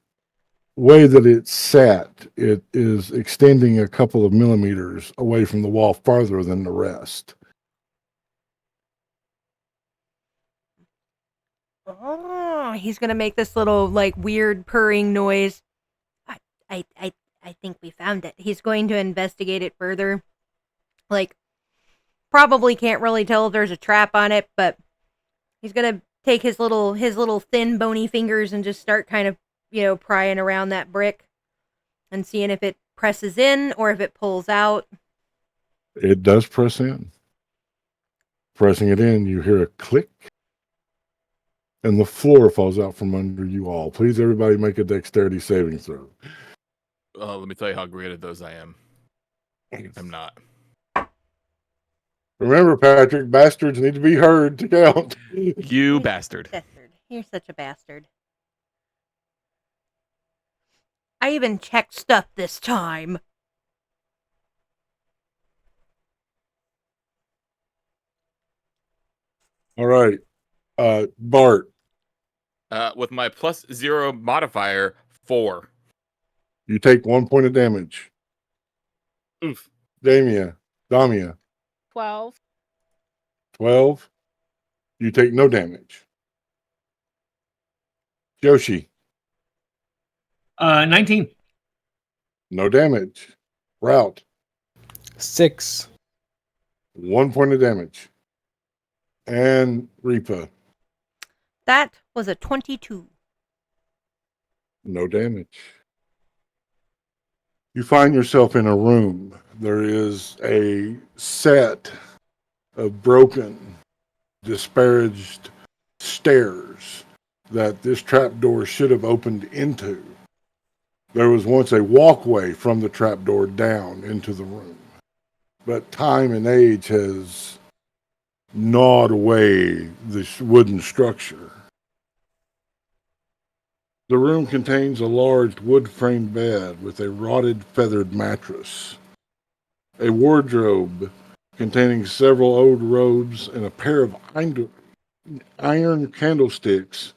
way that it's set, it is extending a couple of millimeters away from the wall farther than the rest. Oh, he's gonna make this little like weird purring noise. I think we found it. He's going to investigate it further. Like, probably can't really tell if there's a trap on it, but he's gonna take his little thin bony fingers and just start kind of, prying around that brick and seeing if it presses in or if it pulls out. It does press in. Pressing it in, you hear a click, and the floor falls out from under you all. Please, everybody, make a dexterity saving throw. Let me tell you how great at those I am. I'm not. Remember, Patrick, bastards need to be heard to count. You bastard. Bastard. You're such a bastard. I even checked stuff this time. All right. Bart, With my +0 modifier, 4. you take 1 point of damage. Oof. Damia, 12. 12. You take no damage. Yoshi, 19. no damage. Route, 6. 1 point of damage. And Reapa, That was a 22. no damage. You find yourself in a room. There is a set of broken, disparaged stairs that this trapdoor should have opened into. There was once a walkway from the trapdoor down into the room, but time and age has gnawed away this wooden structure. The room contains a large wood-framed bed with a rotted feathered mattress, a wardrobe containing several old robes, and a pair of iron candlesticks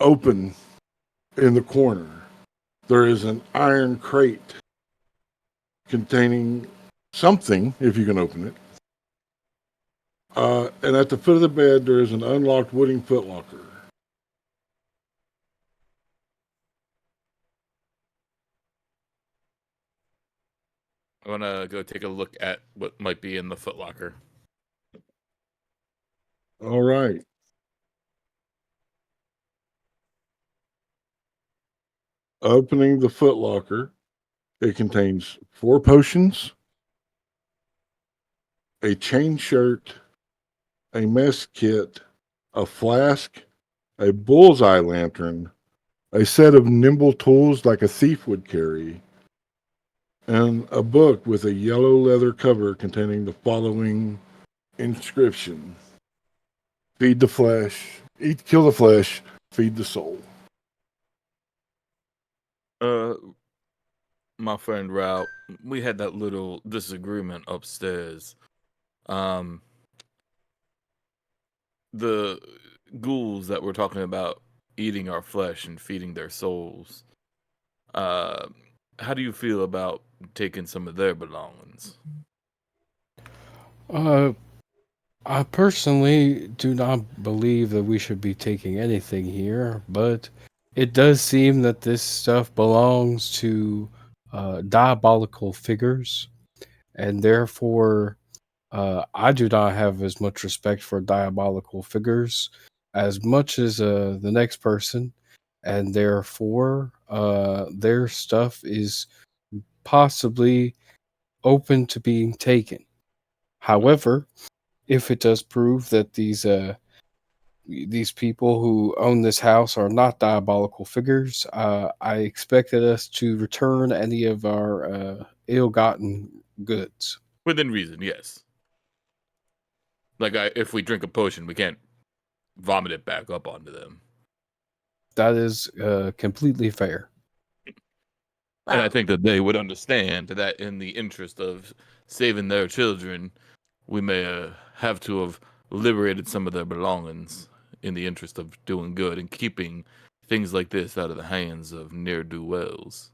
open in the corner. There is an iron crate containing something, if you can open it. And at the foot of the bed, there is an unlocked wooden footlocker. want to go take a look at what might be in the footlocker. All right. Opening the footlocker, it contains 4 potions, a chain shirt, a mess kit, a flask, a bullseye lantern, a set of nimble tools like a thief would carry, and a book with a yellow leather cover containing the following inscription: Feed the flesh, kill the flesh, feed the soul. My friend Rao, we had that little disagreement upstairs. Um, the ghouls that were talking about eating our flesh and feeding their souls. How do you feel about taking some of their belongings? I personally do not believe that we should be taking anything here, but it does seem that this stuff belongs to diabolical figures, and therefore I do not have as much respect for diabolical figures as much as the next person, and therefore their stuff is possibly open to being taken. However, if it does prove that these people who own this house are not diabolical figures, I expected us to return any of our ill-gotten goods. Within reason, yes. Like, if we drink a potion, we can't vomit it back up onto them. That is completely fair. And I Well, think that they would understand that in the interest of saving their children, we may have to have liberated some of their belongings in the interest of doing good and keeping things like this out of the hands of ne'er-do-wells.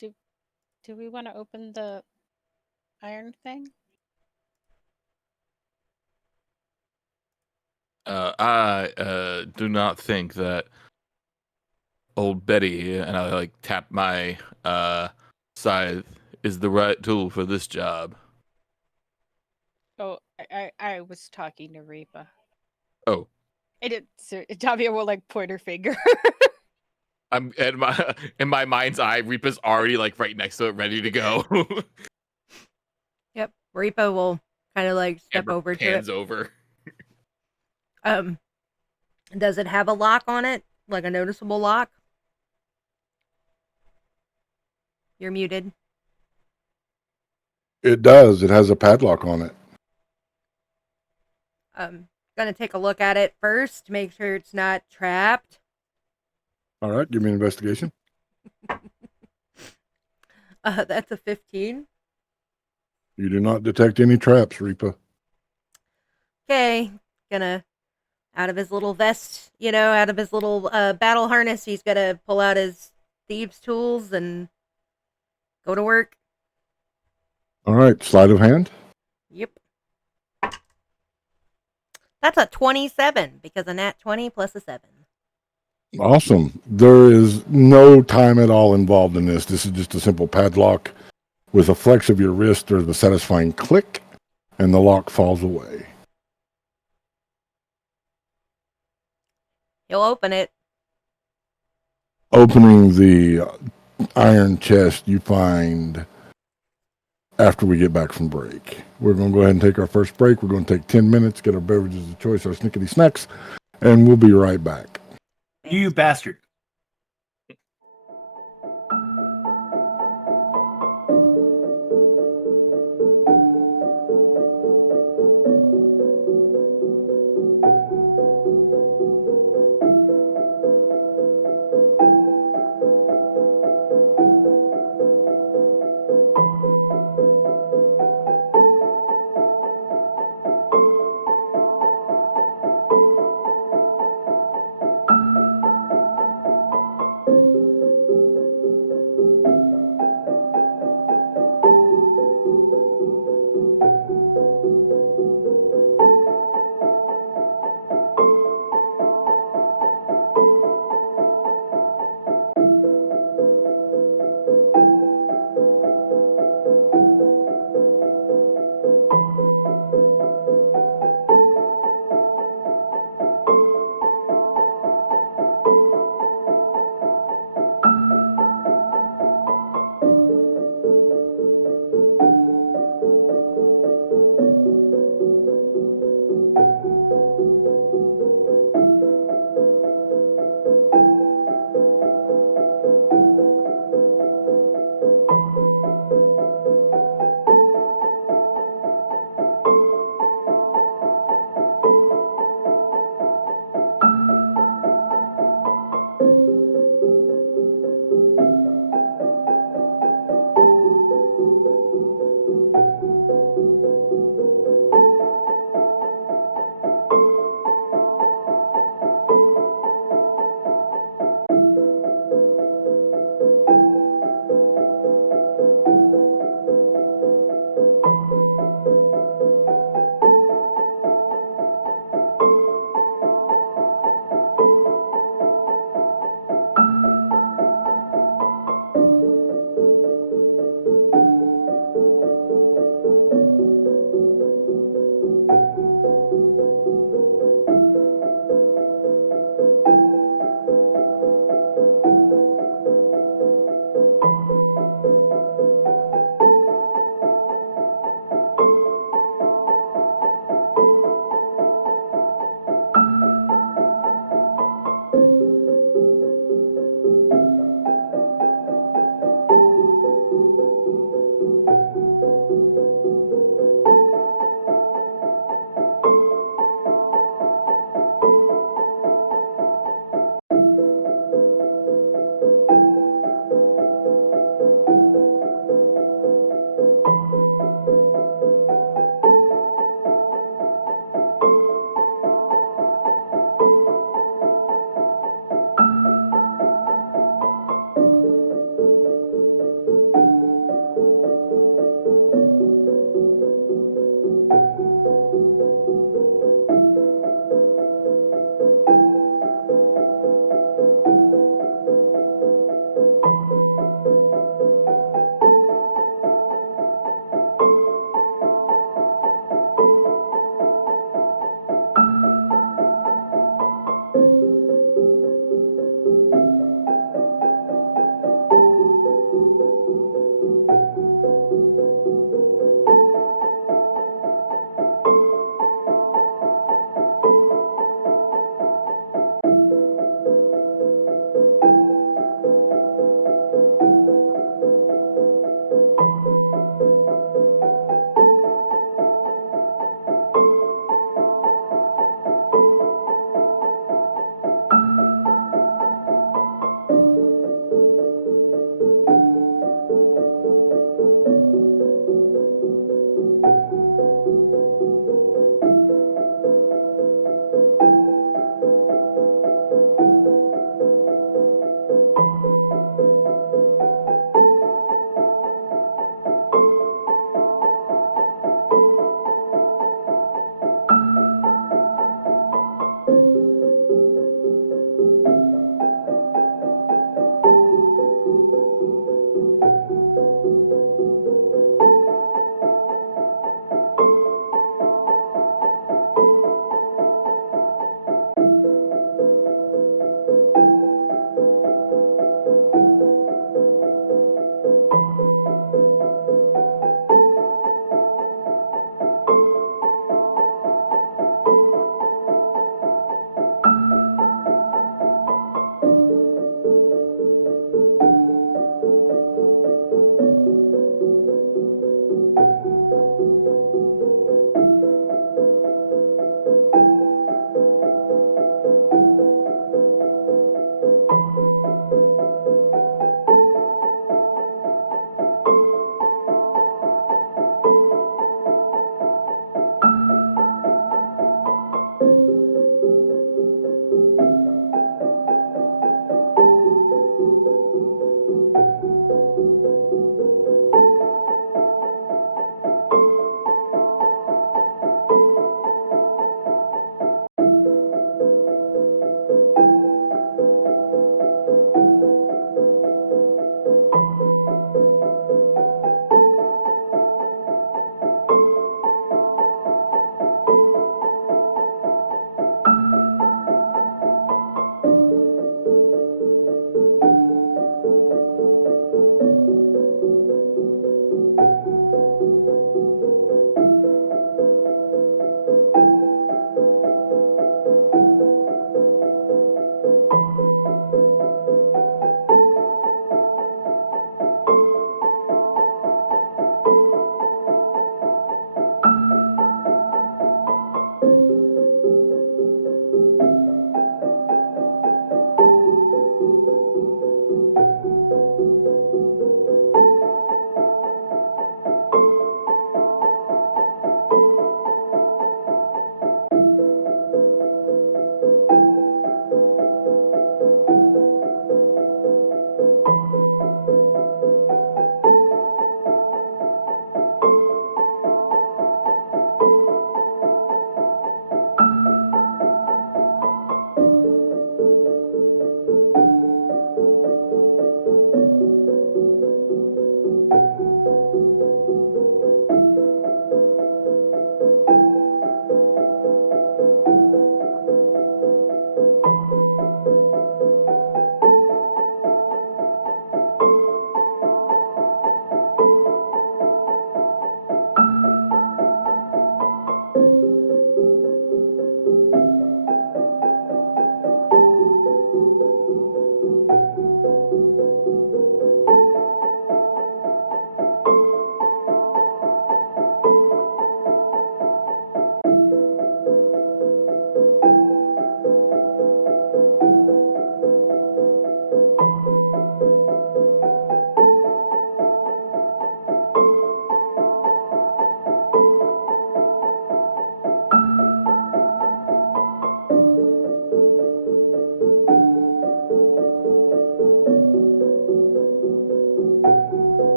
Do we want to open the iron thing? I do not think that old Betty, and I like tap my scythe, is the right tool for this job. Oh, I was talking to Reaper. Oh, I did. So Davia will like point her finger. I'm in my mind's eye. Reapa's already like right next to it, ready to go. yep. Reaper will kind of like step Amber over to it. pans over. Um, does it have a lock on it? Like a noticeable lock? You're muted. It does. It has a padlock on it. Gonna take a look at it first, make sure it's not trapped. All right, give me an investigation. That's a 15. You do not detect any traps, Reaper. Okay, gonna out of his little vest, out of his little battle harness, he's gonna pull out his thieves' tools and go to work. All right, sleight of hand. Yep. That's a 27 because a nat 20 plus a 7. Awesome. There is no time at all involved in this. This is just a simple padlock. With a flex of your wrist, there's a satisfying click, and the lock falls away. He'll open it. Opening the iron chest, you find after we get back from break. We're going to go ahead and take our first break. We're going to take 10 minutes, get our beverages of choice, our snickety snacks, and we'll be right back. You bastard.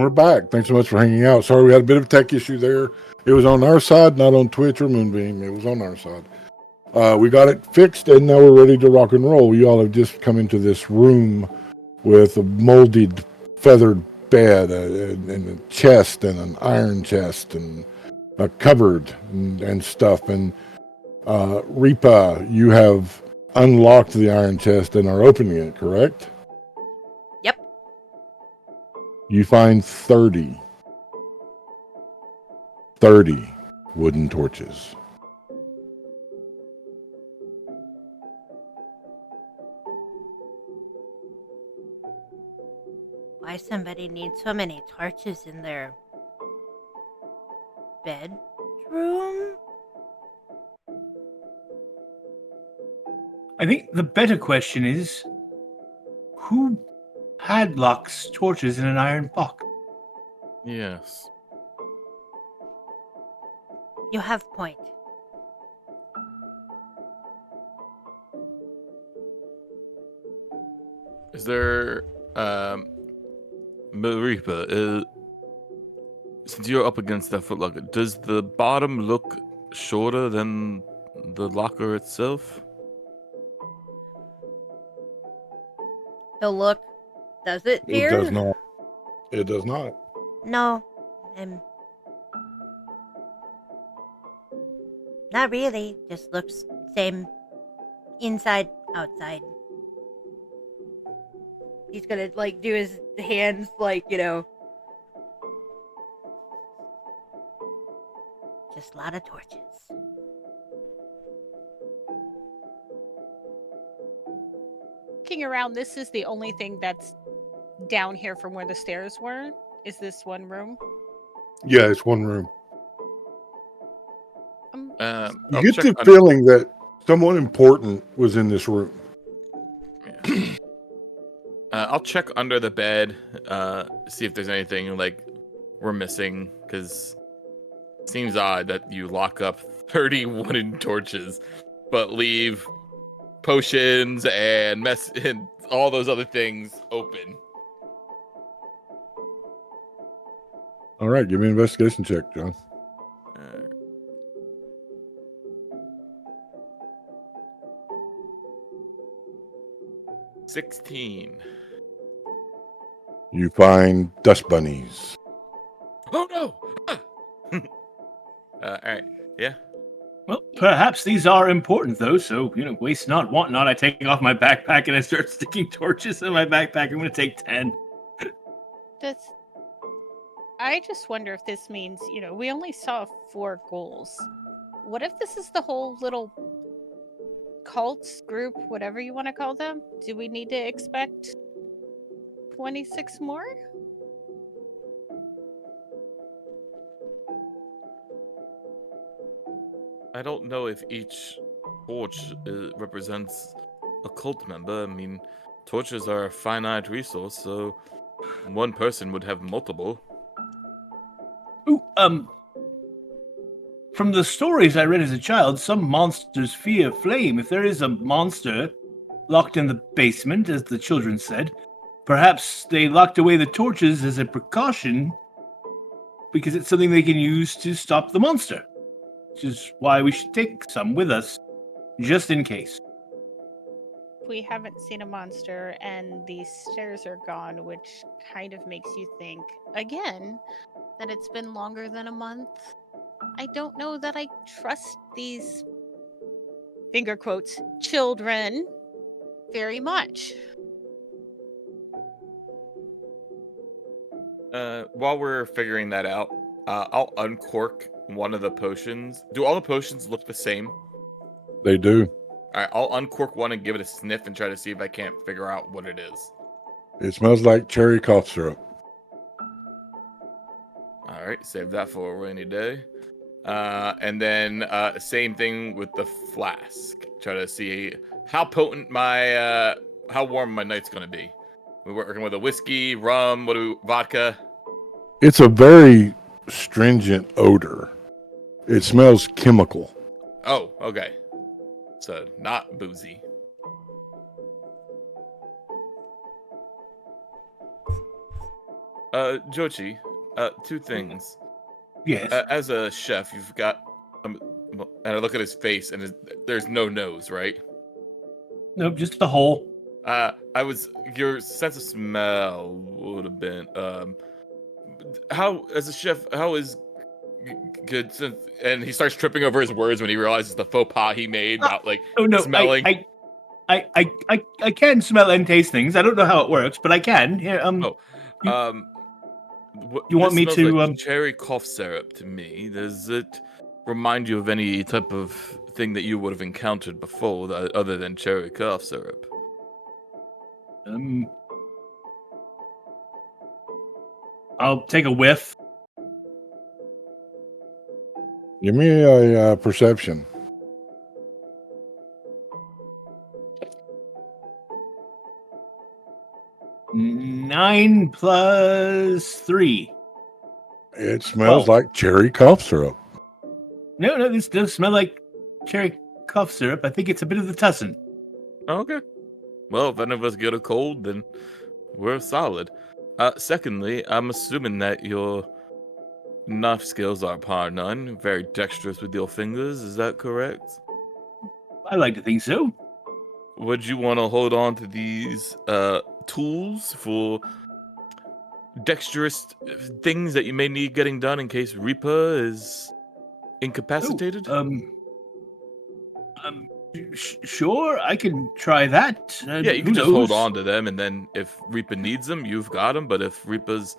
And we're back. Thanks so much for hanging out. Sorry we had a bit of a tech issue there. It was on our side, not on Twitch or Moonbeam. It was on our side. We got it fixed, and now we're ready to rock and roll. You all have just come into this room with a molded, feathered bed, and a chest, and an iron chest, and a cupboard, and stuff. And Reaper, you have unlocked the iron chest and are opening it, correct? Yep. You find 30 wooden torches. Why somebody needs so many torches in their bedroom? I think the better question is, who padlocks torches in an iron box? Yes. You have point. Is there, Maripa, since you're up against that footlocker, does the bottom look shorter than the locker itself? He'll look. Does it, It dear? does not. It does not. No. Not really. Just looks same inside, outside. He's gonna like do his hands like, just a lot of torches. Looking around, this is the only thing that's down here from where the stairs were. Is this one room? Yeah, it's one room. You I'll get check the feeling that someone important was in this room. I'll check under the bed, see if there's anything like we're missing, because it seems odd that you lock up 30 wooden torches, but leave potions and and all those other things open. All right, give me an investigation check, John. 16. You find dust bunnies. Oh no! Ah! All right, yeah. Well, perhaps these are important, though, so, waste not, want not. I take off my backpack and I start sticking torches in my backpack. I'm going to take 10. I just wonder if this means, we only saw 4 ghouls. What if this is the whole little cult group, whatever you want to call them? Do we need to expect 26 more? I don't know if each torch represents a cult member. I mean, torches are a finite resource, so one person would have multiple. Ooh, from the stories I read as a child, some monsters fear flame. If there is a monster locked in the basement, as the children said, perhaps they locked away the torches as a precaution because it's something they can use to stop the monster. Which is why we should take some with us, just in case. We haven't seen a monster and these stairs are gone, which kind of makes you think, again, that it's been longer than a month. I don't know that I trust these, finger quotes, children very much. While we're figuring that out, I'll uncork one of the potions. Do all the potions look the same? They do. All right, I'll uncork one and give it a sniff and try to see if I can't figure out what it is. It smells like cherry cough syrup. All right, save that for a rainy day. And then same thing with the flask. Try to see how potent how warm my night's gonna be. We're working with a whiskey, rum, vodka. It's a very stringent odor. It smells chemical. Oh, okay. So not boozy. Jochi, two things. Yes. As a chef, you've got, and I look at his face, and there's no nose, right? Nope, just a hole. Your sense of smell would have been, how, as a chef, how is good sense, and he starts tripping over his words when he realizes the faux pas he made about, like, Oh no, smelling. I can smell and taste things. I don't know how it works, but I can. Yeah, you want this me smells to, like cherry cough syrup to me. Does it remind you of any type of thing that you would have encountered before other than cherry cough syrup? I'll take a whiff. Give me a perception. 9 plus 3. It smells 12. like cherry cough syrup. No, this does smell like cherry cough syrup. I think it's a bit of the tussin. Okay. Well, if any of us get a cold, then we're solid. Secondly, I'm assuming that your knife skills are par none. Very dexterous with your fingers. Is that correct? I like to think so. Would you want to hold on to these tools for dexterous things that you may need getting done in case Reaper is incapacitated? Sure, I can try that. Yeah, you who can just knows? hold on to them, and then if Reaper needs them, you've got them. But if Reaper's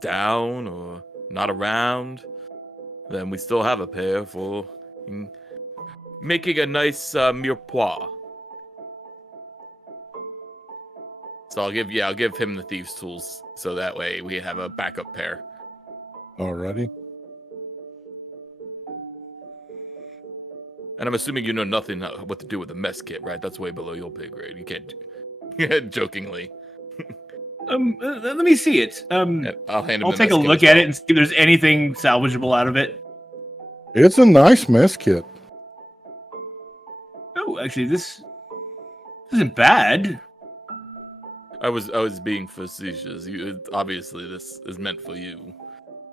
down or not around, then we still have a pair for making a nice mirepoix. So I'll give him the thieves' tools, so that way we have a backup pair. Alrighty. And I'm assuming you know nothing what to do with the mess kit, right? That's way below your pay grade. You can't jokingly. Let me see it. I'll hand him. I'll the take a mess kit look as at well. it and see if there's anything salvageable out of it. It's a nice mess kit. Oh, actually, this isn't bad. I was being facetious. Obviously, this is meant for you,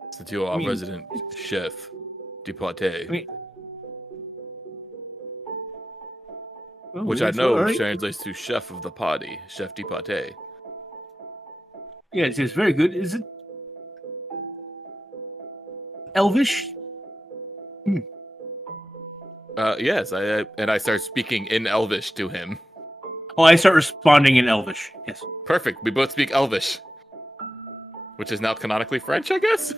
since you are our resident chef, Departé. Which I know translates to chef of the party, Chef Departé. Yeah, it's very good. Is it Elvish? Yes, I start speaking in Elvish to him. Oh, I start responding in Elvish. Yes. Perfect. We both speak Elvish, which is now canonically French, I guess.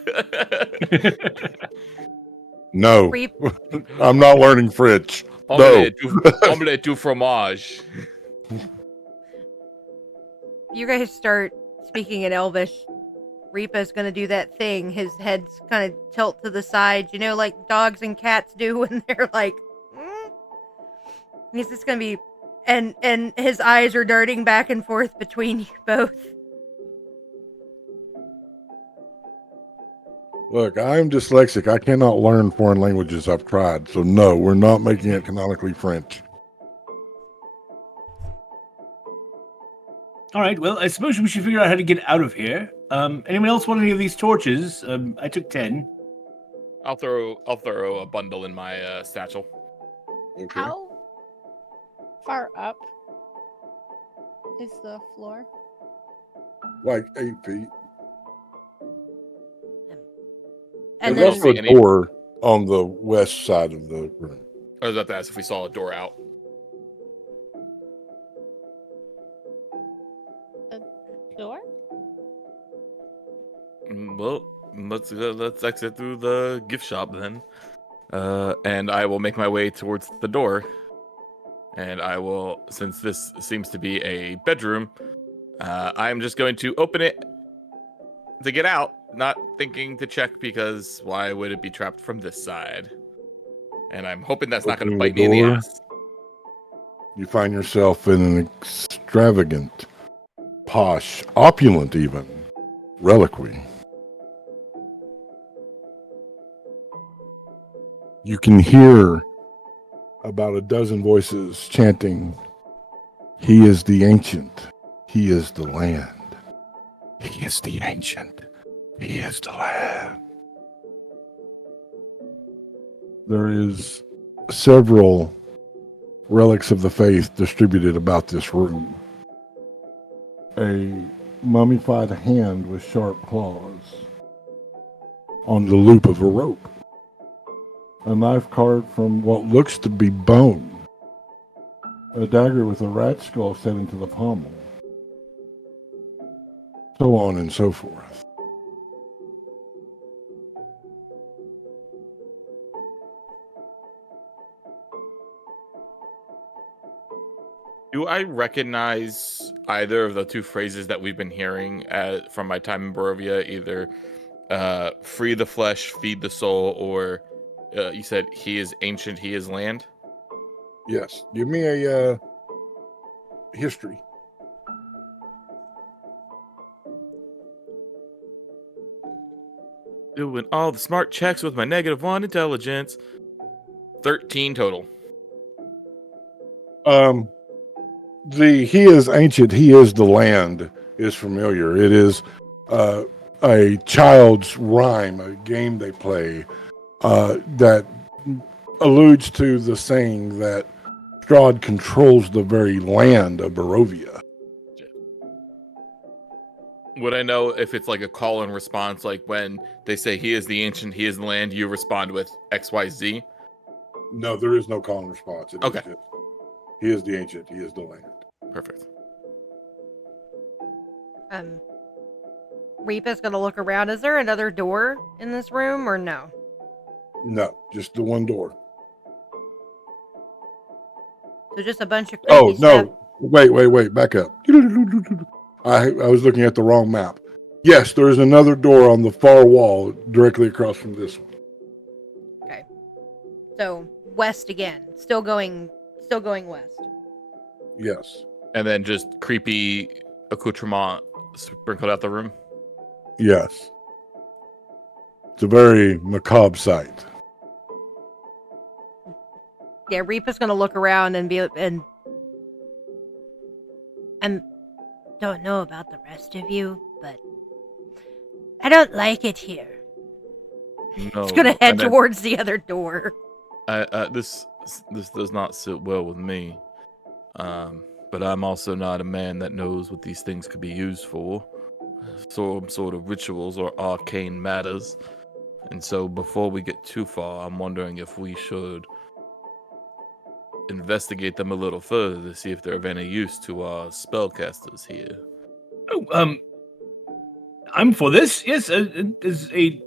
No, I'm not learning French. Omelette du fromage. You guys start speaking in Elvish. Reapa's gonna do that thing. His head's kind of tilt to the side, you know, like dogs and cats do when they're like. He's just gonna be, and his eyes are darting back and forth between you both. Look, I'm dyslexic. I cannot learn foreign languages. I've tried. So no, we're not making it canonically French. All right. Well, I suppose we should figure out how to get out of here. Anyone else want any of these torches? I took 10. I'll throw a bundle in my satchel. Okay. How far up is the floor? Like 8 feet. And There's then also a door on the west side of the room. I was about to ask if we saw a door out. A door? Well, let's exit through the gift shop then. And I will make my way towards the door. And I will, since this seems to be a bedroom, I'm just going to open it to get out, not thinking to check because why would it be trapped from this side? And I'm hoping that's not going to bite me in the ass. You find yourself in an extravagant, posh, opulent even, reliquary. You can hear about a dozen voices chanting, "He is the ancient. He is the land. He is the ancient. He is the land. There is several relics of the faith distributed about this room. A mummified hand with sharp claws on the loop of a rope. A knife carved from what looks to be bone. A dagger with a rat skull set into the pommel. So on and so forth. Do I recognize either of the two phrases that we've been hearing from my time in Barovia? Either free the flesh, feed the soul, or you said he is ancient, he is land? Yes. Give me a history. Doing all the smart checks with my -1 intelligence. 13 total. The he is ancient, he is the land is familiar. It is a child's rhyme, a game they play that alludes to the saying that Strahd controls the very land of Barovia. Would I know if it's like a call and response, like when they say he is the ancient, he is the land, you respond with XYZ? No, there is no call and response. It is Okay. just, he is the ancient, he is the land. Perfect. Reepa's gonna look around. Is there another door in this room or no? No, just the one door. So just a bunch of creepy Oh, stuff. no. Wait, back up. I was looking at the wrong map. Yes, there is another door on the far wall directly across from this one. Okay. So west again. Still going west. Yes. And then just creepy accoutrement sprinkled out the room. Yes. It's a very macabre sight. Yeah, Reepa's gonna look around and don't know about the rest of you, but I don't like it here. No, It's gonna head and then, towards the other door. this does not sit well with me. But I'm also not a man that knows what these things could be used for. Some sort of rituals or arcane matters. And so before we get too far, I'm wondering if we should investigate them a little further to see if they're of any use to our spellcasters here. Oh, I'm for this. Yes, as a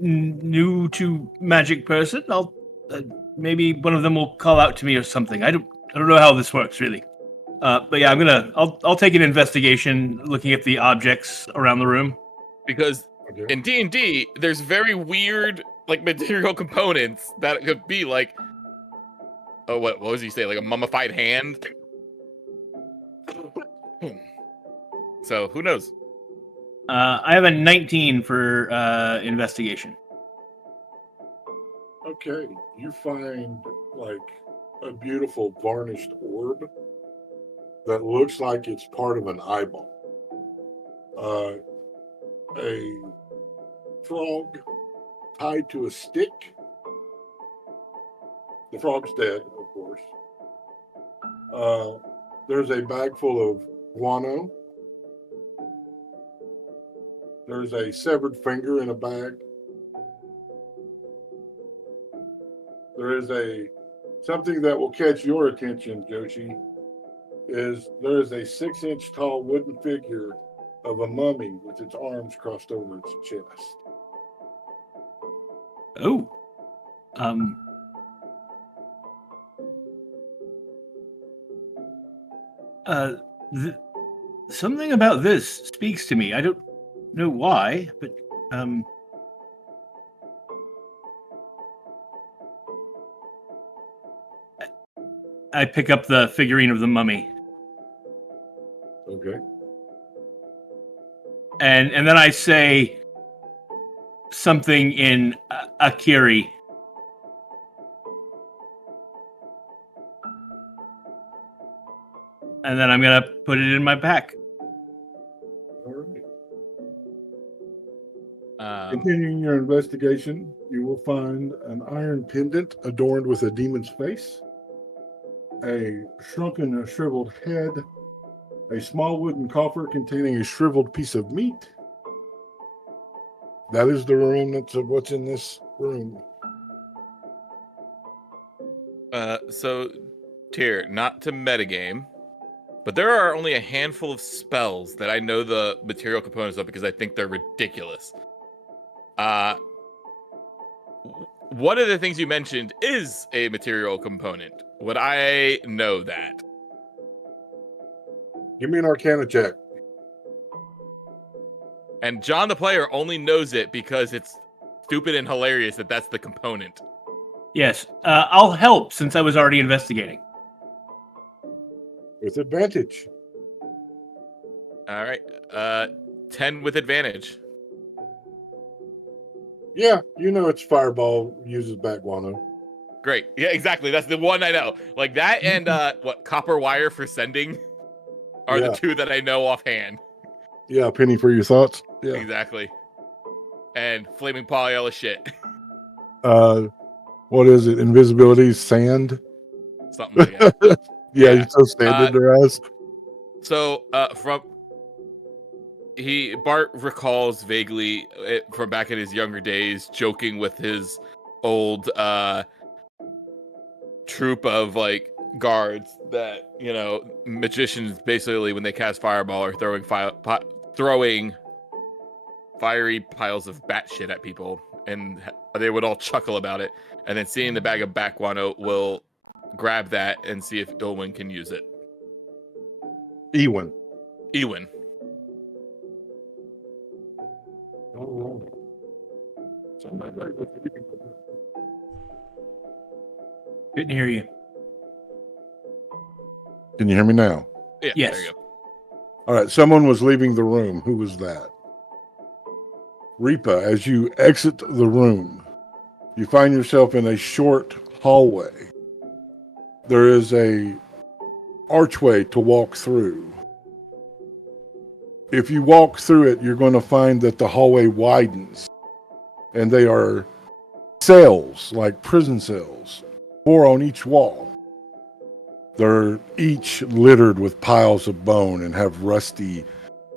new to magic person, I'll maybe one of them will call out to me or something. I don't know how this works really. But yeah, I'll take an investigation looking at the objects around the room. Because Okay. in D&D, there's very weird like material components that could be like, oh, what was he say? Like a mummified hand? So who knows? I have a 19 for investigation. Okay. You find like a beautiful varnished orb that looks like it's part of an eyeball. A frog tied to a stick. The frog's dead, of course. There's a bag full of guano. There's a severed finger in a bag. There is something that will catch your attention, Joshi. There is a 6-inch tall wooden figure of a mummy with its arms crossed over its chest. Oh, something about this speaks to me. I don't know why, but I pick up the figurine of the mummy. Okay. And then I say something in Akiri. And then I'm gonna put it in my pack. All right. continuing your investigation, you will find an iron pendant adorned with a demon's face, a shrunken and shriveled head, a small wooden coffer containing a shriveled piece of meat. That is the remnants of what's in this room. So, Tyr, not to metagame, but there are only a handful of spells that I know the material components of because I think they're ridiculous. One of the things you mentioned is a material component. Would I know that? Give me an Arcana check. And John the player only knows it because it's stupid and hilarious that that's the component. Yes, I'll help since I was already investigating. With advantage. All right. 10 with advantage. Yeah, you know it's Fireball uses bat guano. Great. Yeah, exactly. That's the one I know. Like that and copper wire for sending are the two that I know offhand. Yeah, penny for your thoughts. Yeah. Exactly. And flaming polyella shit. What is it? Invisibility, sand? Something like that. Yeah, he's so standardized. So Bart recalls vaguely from back in his younger days, joking with his old troop of like guards that, you know, magicians basically when they cast fireball are throwing fiery piles of bat shit at people, and they would all chuckle about it, and then seeing the bag of Bakwano will grab that and see if Ilwyn can use it. Ewan. Couldn't hear you. Can you hear me now? Yeah, yes. There you go. All right, someone was leaving the room. Who was that? Reaper, as you exit the room, you find yourself in a short hallway. There is a archway to walk through. If you walk through it, you're going to find that the hallway widens, and they are cells, like prison cells, 4 on each wall. They're each littered with piles of bone and have rusty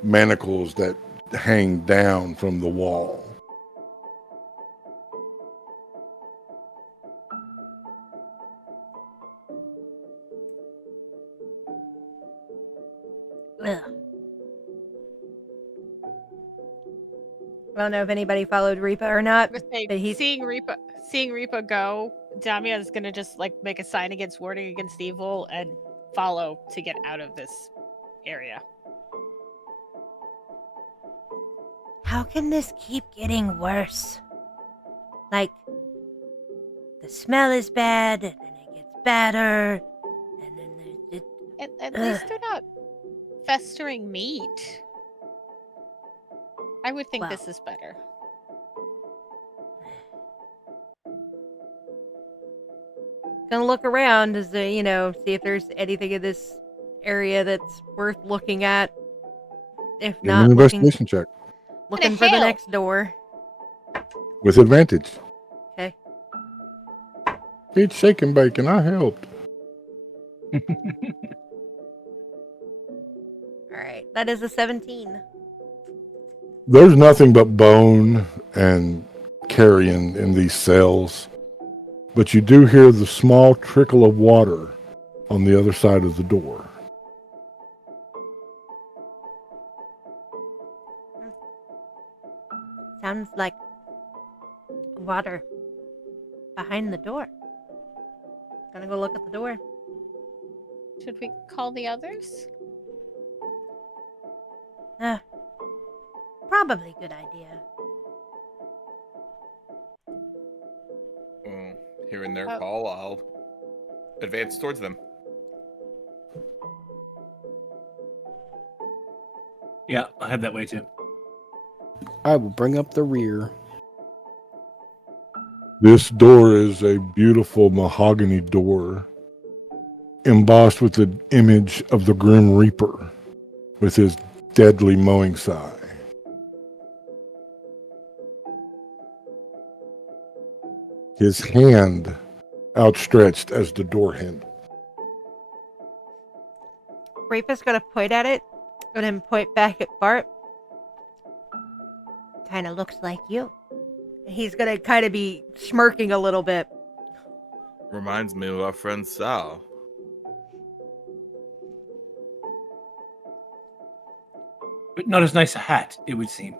manacles that hang down from the wall. Ugh. I don't know if anybody followed Reaper or not. I was But he's seeing Reaper go, Damia is gonna just like make a sign against warding against evil and follow to get out of this area. How can this keep getting worse? Like, the smell is bad, and then it gets badder, and then At least they're not festering meat. I would think Well. this is better. gonna look around to see, see if there's anything in this area that's worth looking at. If Give me not, an looking investigation check for the next door. with advantage. Okay. Eat shake and bacon. I helped. All right, that is a 17. There's nothing but bone and carrion in these cells, but you do hear the small trickle of water on the other side of the door. Sounds like water behind the door. Gonna go look at the door. Should we call the others? Probably good idea. Hearing their Oh. call, I'll advance towards them. Yeah, I'll head that way too. I will bring up the rear. This door is a beautiful mahogany door, embossed with the image of the Grim Reaper with his deadly mowing scythe. his hand outstretched as the door handle. Reapa's gonna point at it and then point back at Bart. Kind of looks like you. He's gonna kind of be smirking a little bit. Reminds me of our friend Sal. But not as nice a hat, it would seem.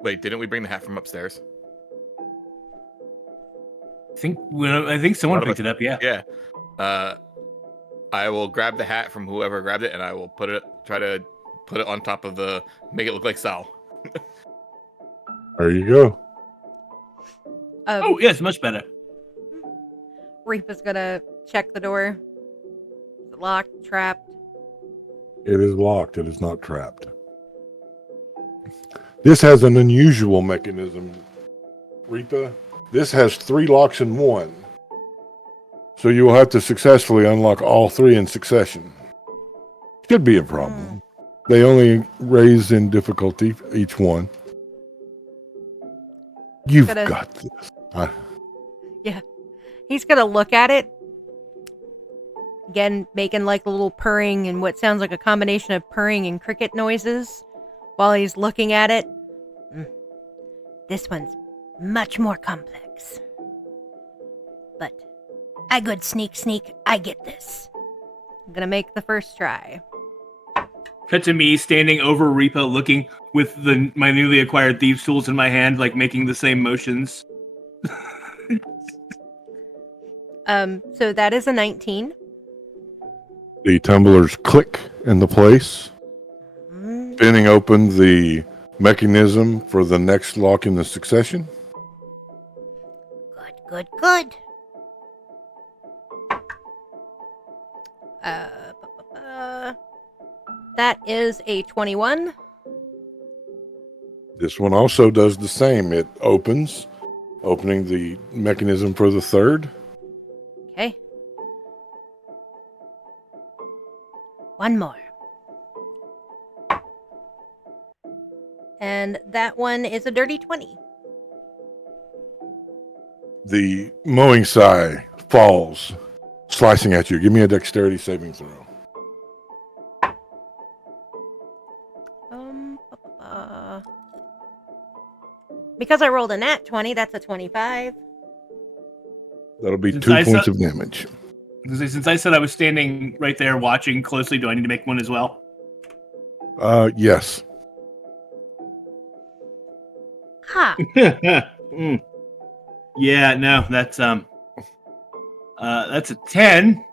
Wait, didn't we bring the hat from upstairs? I think someone picked it up. Yeah. Yeah. I will grab the hat from whoever grabbed it, and I will try to put it on top of make it look like Sal. There you go. Oh, yes, much better. Reapa's gonna check the door. Is it locked? Trapped? It is locked. It is not trapped. This has an unusual mechanism, Reapa. This has 3 locks in one. So you will have to successfully unlock all 3 in succession. Should be a problem. They only raise in difficulty each one. You've got this. Yeah. He's gonna look at it. Again, making like a little purring and what sounds like a combination of purring and cricket noises while he's looking at it. This one's much more complex. But I good sneak, I get this. I'm gonna make the first try. Cut to me standing over Reapa, looking with my newly acquired thieves' tools in my hand, like making the same motions. So that is a 19. The tumblers click into place, spinning open the mechanism for the next lock in the succession. Good. That is a 21. This one also does the same. It opening the mechanism for the third. Okay. One more. And that one is a dirty 20. The mowing sigh falls, slicing at you. Give me a dexterity saving throw. Because I rolled a nat 20, that's a 25. That'll be Since 2 I points saw- of damage. Since I said I was standing right there watching closely, do I need to make one as well? Yes. Ha! Yeah, no, that's a 10.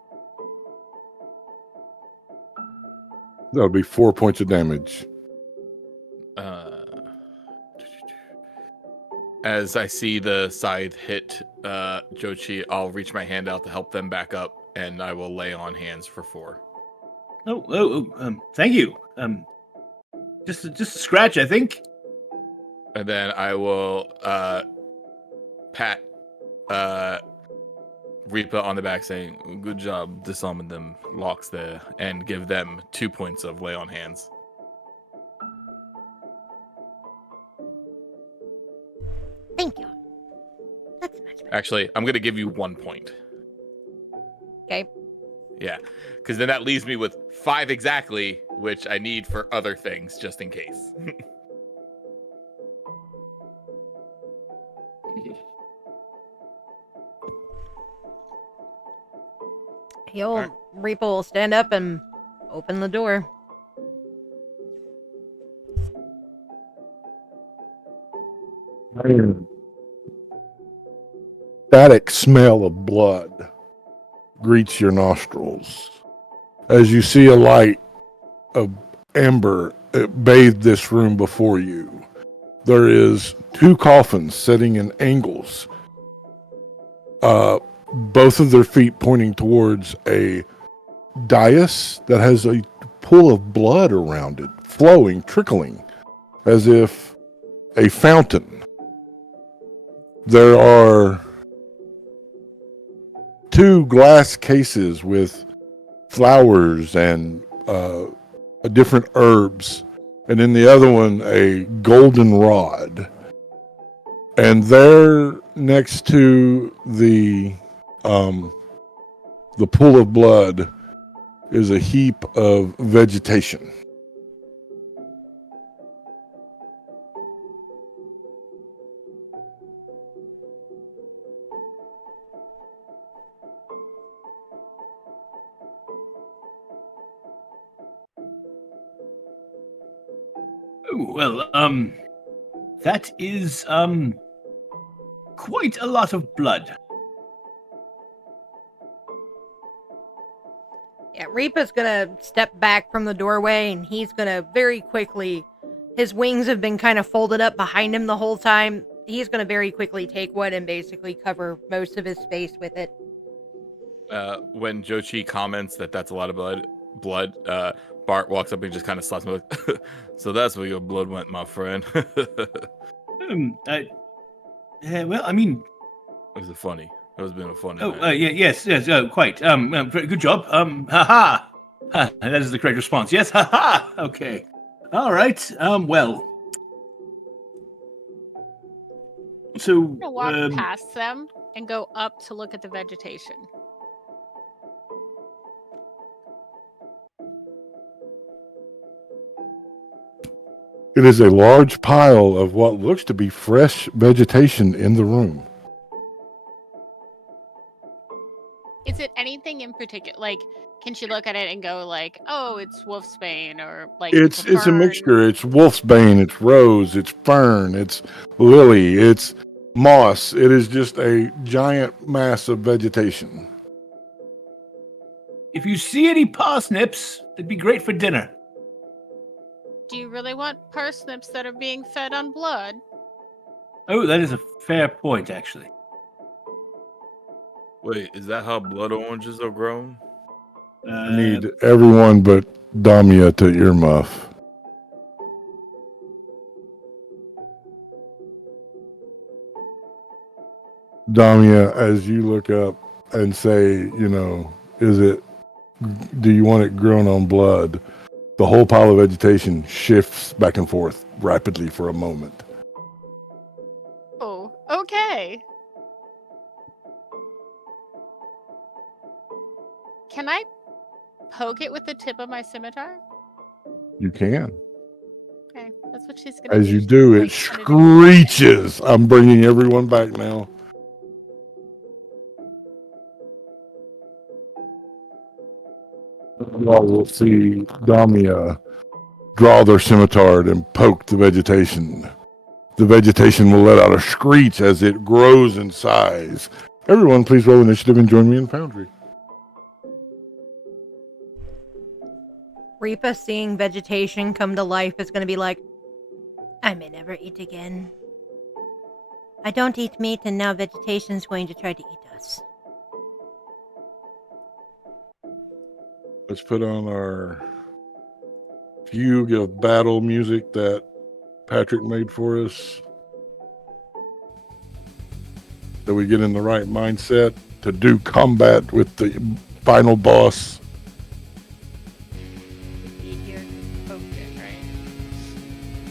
That'll be 4 points of damage. As I see the scythe hit Jochi, I'll reach my hand out to help them back up, and I will lay on hands for 4. Thank you. Just a scratch, I think. And then I will pat Reapa on the back, saying, "Good job disarming them locks there," and give them 2 points of lay on hands. Thank you. That's much better. Actually, I'm going to give you 1 point. Okay. Yeah, because then that leaves me with 5 exactly, which I need for other things, just in case. Reapa will stand up and open the door. Static smell of blood greets your nostrils as you see a light of amber bathe this room before you. There is 2 coffins sitting in angles, both of their feet pointing towards a dais that has a pool of blood around it, flowing, trickling, as if a fountain. There are 2 glass cases with flowers and different herbs, and in the other one a golden rod. And there, next to the pool of blood, is a heap of vegetation. Oh, well, that is quite a lot of blood. Yeah, Reapa's gonna step back from the doorway and he's gonna very quickly. His wings have been kind of folded up behind him the whole time. He's gonna very quickly take one and basically cover most of his face with it. When Jochi comments that that's a lot of blood, Bart walks up and just kind of slaps him. Like, so that's where your blood went, my friend. Well, I mean, It was funny. It was been a funny. oh, night. yes, quite. Good job. Ha. That is the correct response. Yes, ha. Okay. All right. Well. So. I'm gonna walk past them and go up to look at the vegetation. It is a large pile of what looks to be fresh vegetation in the room. Is it anything in particular? Like, can she look at it and go like, "Oh, it's wolfsbane," or like It's a fern? mixture. It's wolfsbane, it's rose, it's fern, it's lily, it's moss. It is just a giant mass of vegetation. If you see any parsnips, it'd be great for dinner. Do you really want parsnips that are being fed on blood? Oh, that is a fair point, actually. Wait, is that how blood oranges are grown? I need everyone but Damia to earmuff. Damia, as you look up and say, do you want it grown on blood? The whole pile of vegetation shifts back and forth rapidly for a moment. Oh, okay. Can I poke it with the tip of my scimitar? You can. Okay, that's what she's gonna do. As you do, it screeches. I'm bringing everyone back now. Y'all will see Damia draw their scimitar and poke the vegetation. The vegetation will let out a screech as it grows in size. Everyone, please roll initiative and join me in Foundry. Reapa, seeing vegetation come to life, is gonna be like, I may never eat again. I don't eat meat, and now vegetation's going to try to eat us. Let's put on our fugue of battle music that Patrick made for us, so we get in the right mindset to do combat with the final boss.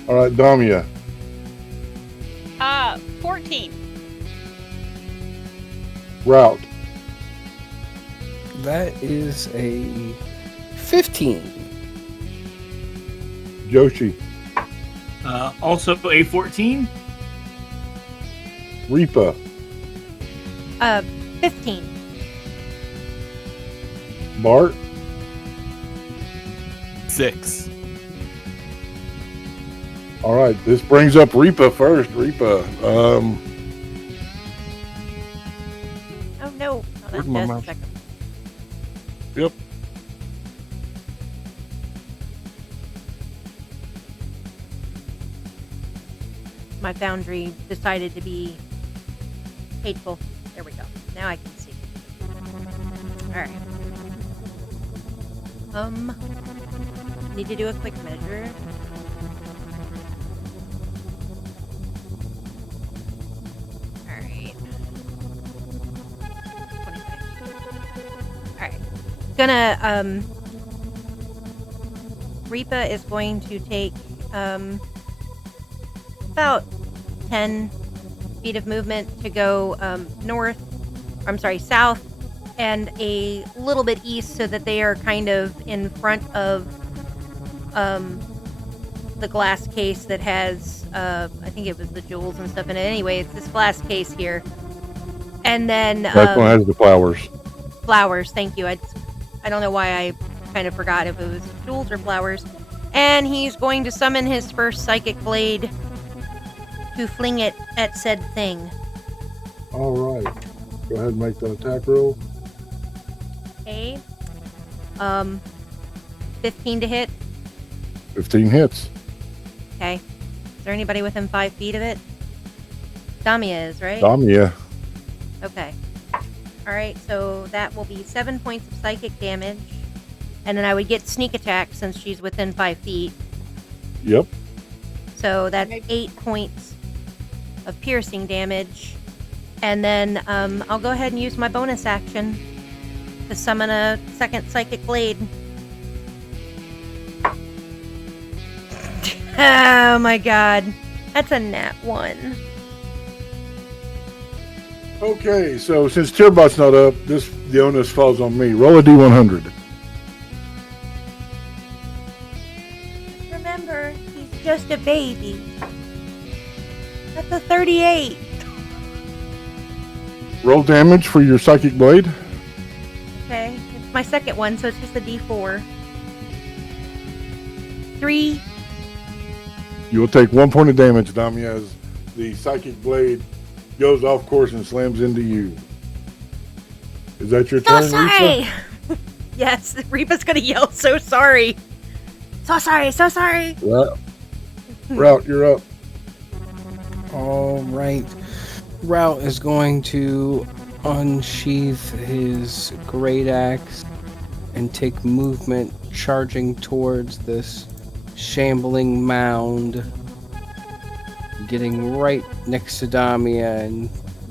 All right, Damia. 14. Route. That is a 15. Yoshi. Also a 14. Reapa. 15. Bart. 6. All right, this brings up Reapa first. Reapa. Oh no. Where's my mouse? Second. Yep. My foundry decided to be hateful. There we go. Now I can see. Alright. Need to do a quick measure. Alright. 25. Alright. Gonna, Reapa is going to take, about 10 speed of movement to go south, and a little bit east so that they are kind of in front of the glass case that has, I think it was the jewels and stuff in it. Anyway, it's this glass case here. And then That one has the flowers. flowers. Thank you. I don't know why I kind of forgot if it was jewels or flowers. And he's going to summon his first psychic blade to fling it at said thing. All right. Go ahead and make that attack roll. Okay. 15 to hit. 15 hits. Okay. Is there anybody within 5 feet of it? Damia is, right? Damia. Okay. All right, so that will be 7 points of psychic damage. And then I would get sneak attack since she's within 5 feet. Yep. So that's 8 points of piercing damage. And then I'll go ahead and use my bonus action to summon a second psychic blade. Oh my god. That's a nat 1. Okay, so since Tierbot's not up, the onus falls on me. Roll a D100. Remember, he's just a baby. That's a 38. Roll damage for your psychic blade. Okay, it's my second one, so it's just a D4. 3. You will take 1 point of damage, Damia, as the psychic blade goes off course and slams into you. Is that your So turn, sorry! Risa? Yes, Reapa's gonna yell, so sorry. So sorry, so sorry. Route, you're up. All right. Route is going to unsheath his great axe and take movement, charging towards this shambling mound, getting right next to Damia and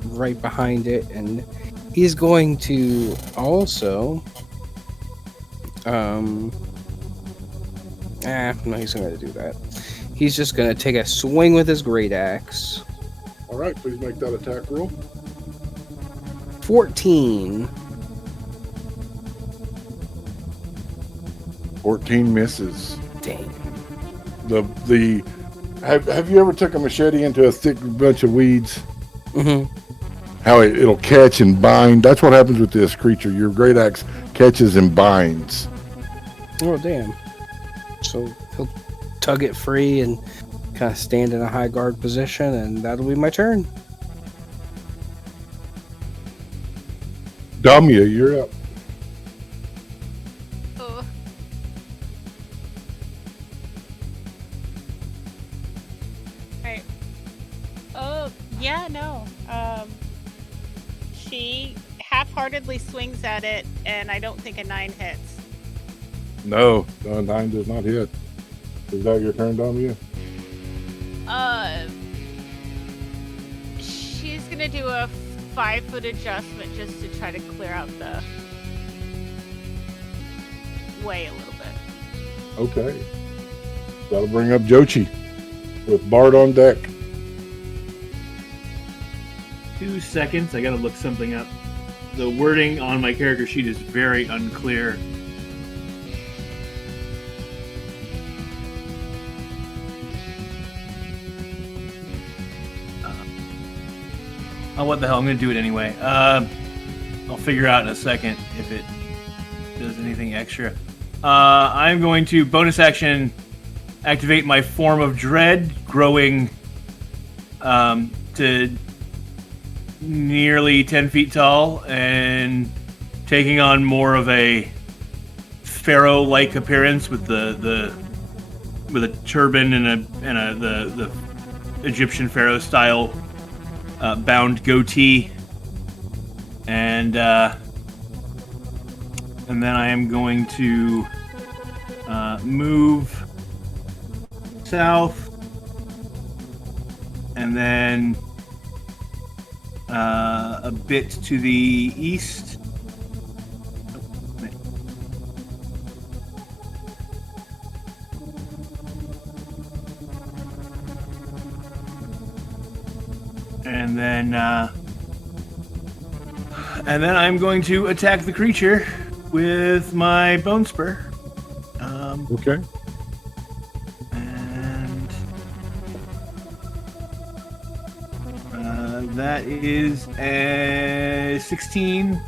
right behind it, and he's going to also no, he's not going to do that. He's just going to take a swing with his great axe. All right, please make that attack roll. 14. 14 misses. Dang. Have you ever took a machete into a thick bunch of weeds? Mm-hmm. How it'll catch and bind. That's what happens with this creature. Your great axe catches and binds. Oh, damn. So he'll tug it free and kind of stand in a high guard position, and that'll be my turn. Damia, you're up. Oh. Right. Oh, yeah, no. She half-heartedly swings at it, and I don't think a 9 hits. No, 9 does not hit. Is that your turn, Damia? She's gonna do a 5-foot adjustment just to try to clear out the way a little bit. Okay. That'll bring up Jochi with Bard on deck. 2 seconds. I gotta look something up. The wording on my character sheet is very unclear. Oh, what the hell? I'm gonna do it anyway. I'll figure out in a second if it does anything extra. I'm going to bonus action activate my form of dread, growing to nearly 10 feet tall and taking on more of a pharaoh-like appearance with with a turban and the Egyptian pharaoh style bound goatee, and then I am going to move south, and then a bit to the east. And And then I'm going to attack the creature with my bone spur. Okay. And that is a 16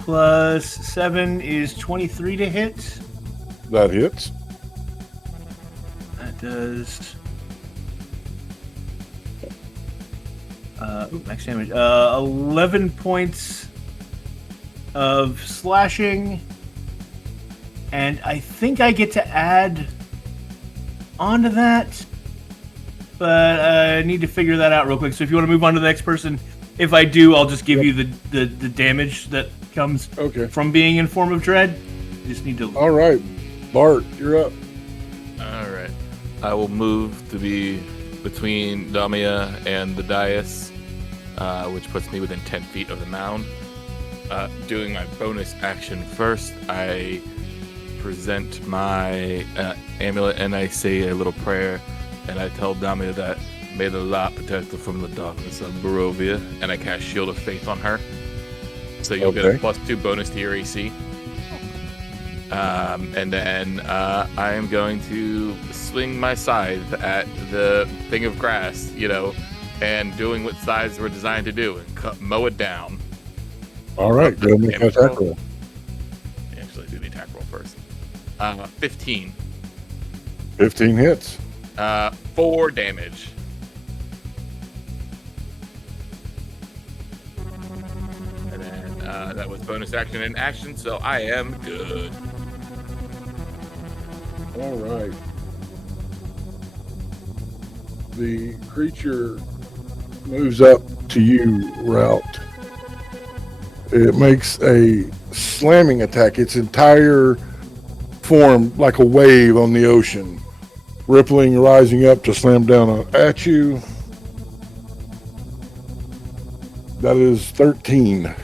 plus 7 is 23 to hit. That hits. That does max damage. 11 points of slashing, and I think I get to add onto that, but I need to figure that out real quick. So if you want to move on to the next person, if I do, I'll just give you the damage that comes from being in Form of Dread. You just need to. All right, Bart, you're up. All right. I will move to be between Damia and the dais, which puts me within 10 feet of the mound. Doing my bonus action first, I present my amulet and I say a little prayer, and I tell Damia that may the light protect her from the darkness of Barovia, and I cast Shield of Faith on her. So you'll get a +2 bonus to your AC. And then I am going to swing my scythe at the thing of grass, and doing what scythes were designed to do, and mow it down. All right, go make an attack roll. Actually, do the attack roll first. 15. 15 hits. 4 damage. And then that was bonus action and action, so I am good. All right. The creature moves up to you, Route. It makes a slamming attack. Its entire form like a wave on the ocean, rippling, rising up to slam down at you. That is 13.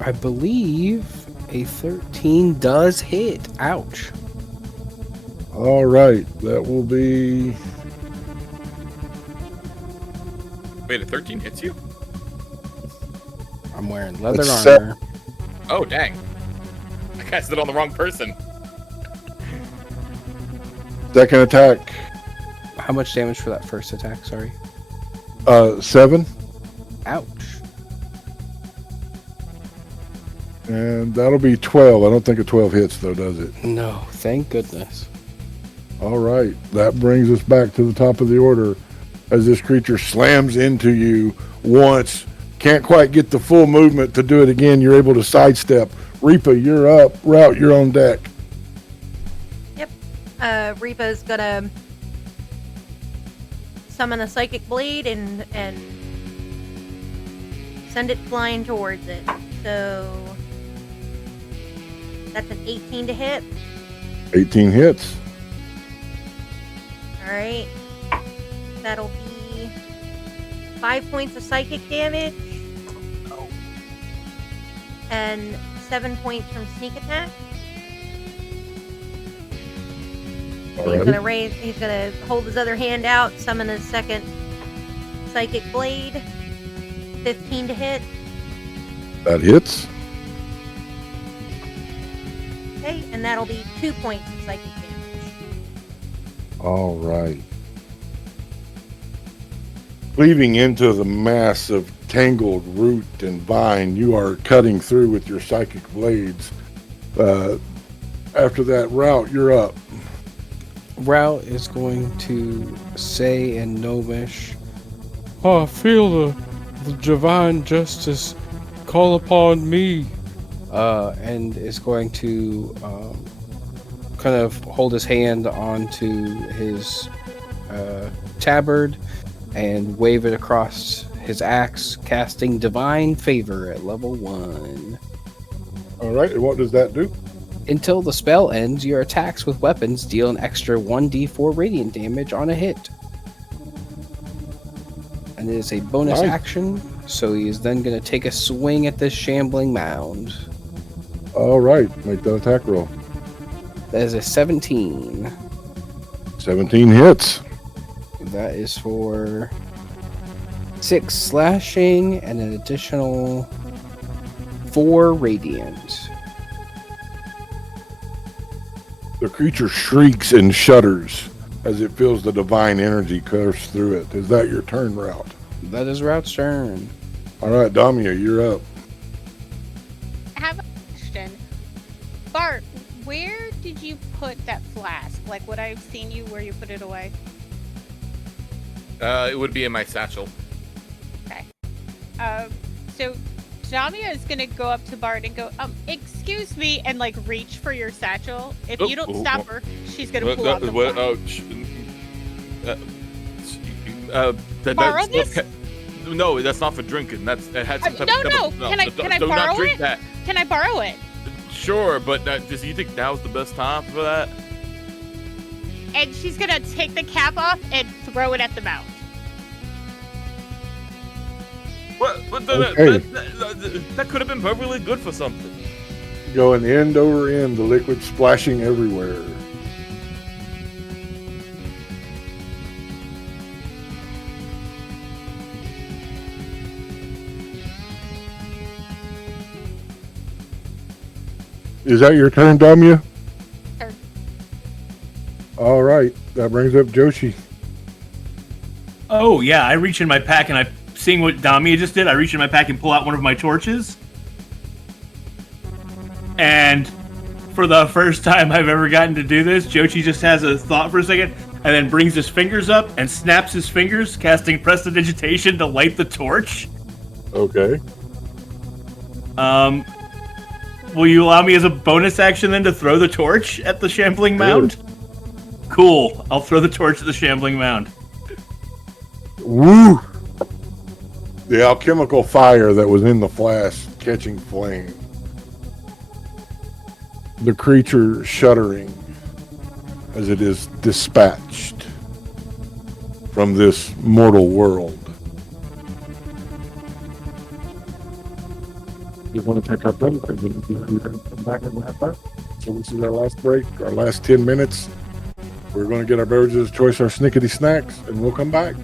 I believe a 13 does hit. Ouch. All right, that will be... Wait, a 13 hits you? I'm wearing leather That's armor. Oh, dang. I cast it on the wrong person. Second attack, How much damage for that first attack? Sorry. 7. Ouch. And that'll be 12. I don't think a 12 hits, though, does it? No, thank goodness. All right, that brings us back to the top of the order as this creature slams into you once. Can't quite get the full movement to do it again. You're able to sidestep. Reaper, you're up. Route, you're on deck. Yep. Reapa's gonna summon a psychic blade and send it flying towards it. So that's an 18 to hit. 18 hits. All right. That'll be 5 points of psychic damage. And 7 points from sneak attack. He's gonna hold his other hand out, summon his second psychic blade. 15 to hit. That hits. Okay, and that'll be 2 points of psychic damage. All right. Cleaving into the mass of tangled root and vine, you are cutting through with your psychic blades. After that, Route, you're up. Route is going to say in Gnomish, "Oh, I feel the divine justice call upon me," and is going to kind of hold his hand onto his tabard and wave it across his axe, casting Divine Favor at level 1. All right, and what does that do? Until the spell ends, your attacks with weapons deal an extra 1d4 radiant damage on a hit. And it is a bonus action, so he is then going to take a swing at this shambling mound. All right, make that attack roll. That is a 17. 17 hits. That is for 6 slashing and an additional 4 radiant. The creature shrieks and shudders as it feels the divine energy curse through it. Is that your turn, Route? That is Rout's turn. All right, Damia, you're up. I have a question. Bart, where did you put that flask? Like, would I have seen you where you put it away? It would be in my satchel. Okay. So Damia is gonna go up to Bart and go, excuse me, and like reach for your satchel. If you don't stop her, she's gonna pull out the flask. Borrow this? No, that's not for drinking. It had some type no, of no. Can I do borrow not drink it? that. Can I borrow it? Sure, but do you think now's the best time for that? And she's gonna take the cap off and throw it at the mount. What? Okay. That could have been perfectly good for something. Going end over end, the liquid splashing everywhere. Is that your turn, Damia? Turn. All right, that brings up Joshi. Oh, yeah, I reach in my pack and seeing what Damia just did, I reach in my pack and pull out one of my torches. And for the first time I've ever gotten to do this, Joshi just has a thought for a second and then brings his fingers up and snaps his fingers, casting Prestidigitation to light the torch. Okay. Will you allow me as a bonus action then to throw the torch at the shambling mound? Cool. I'll throw the torch at the shambling mound. Woo! The alchemical fire that was in the flask catching flame. The creature shuddering as it is dispatched from this mortal world. You want to take our break? Or you come back and wrap up? So this is our last break, our last 10 minutes. We're going to get our beverages of choice, our snickety snacks, and we'll come back.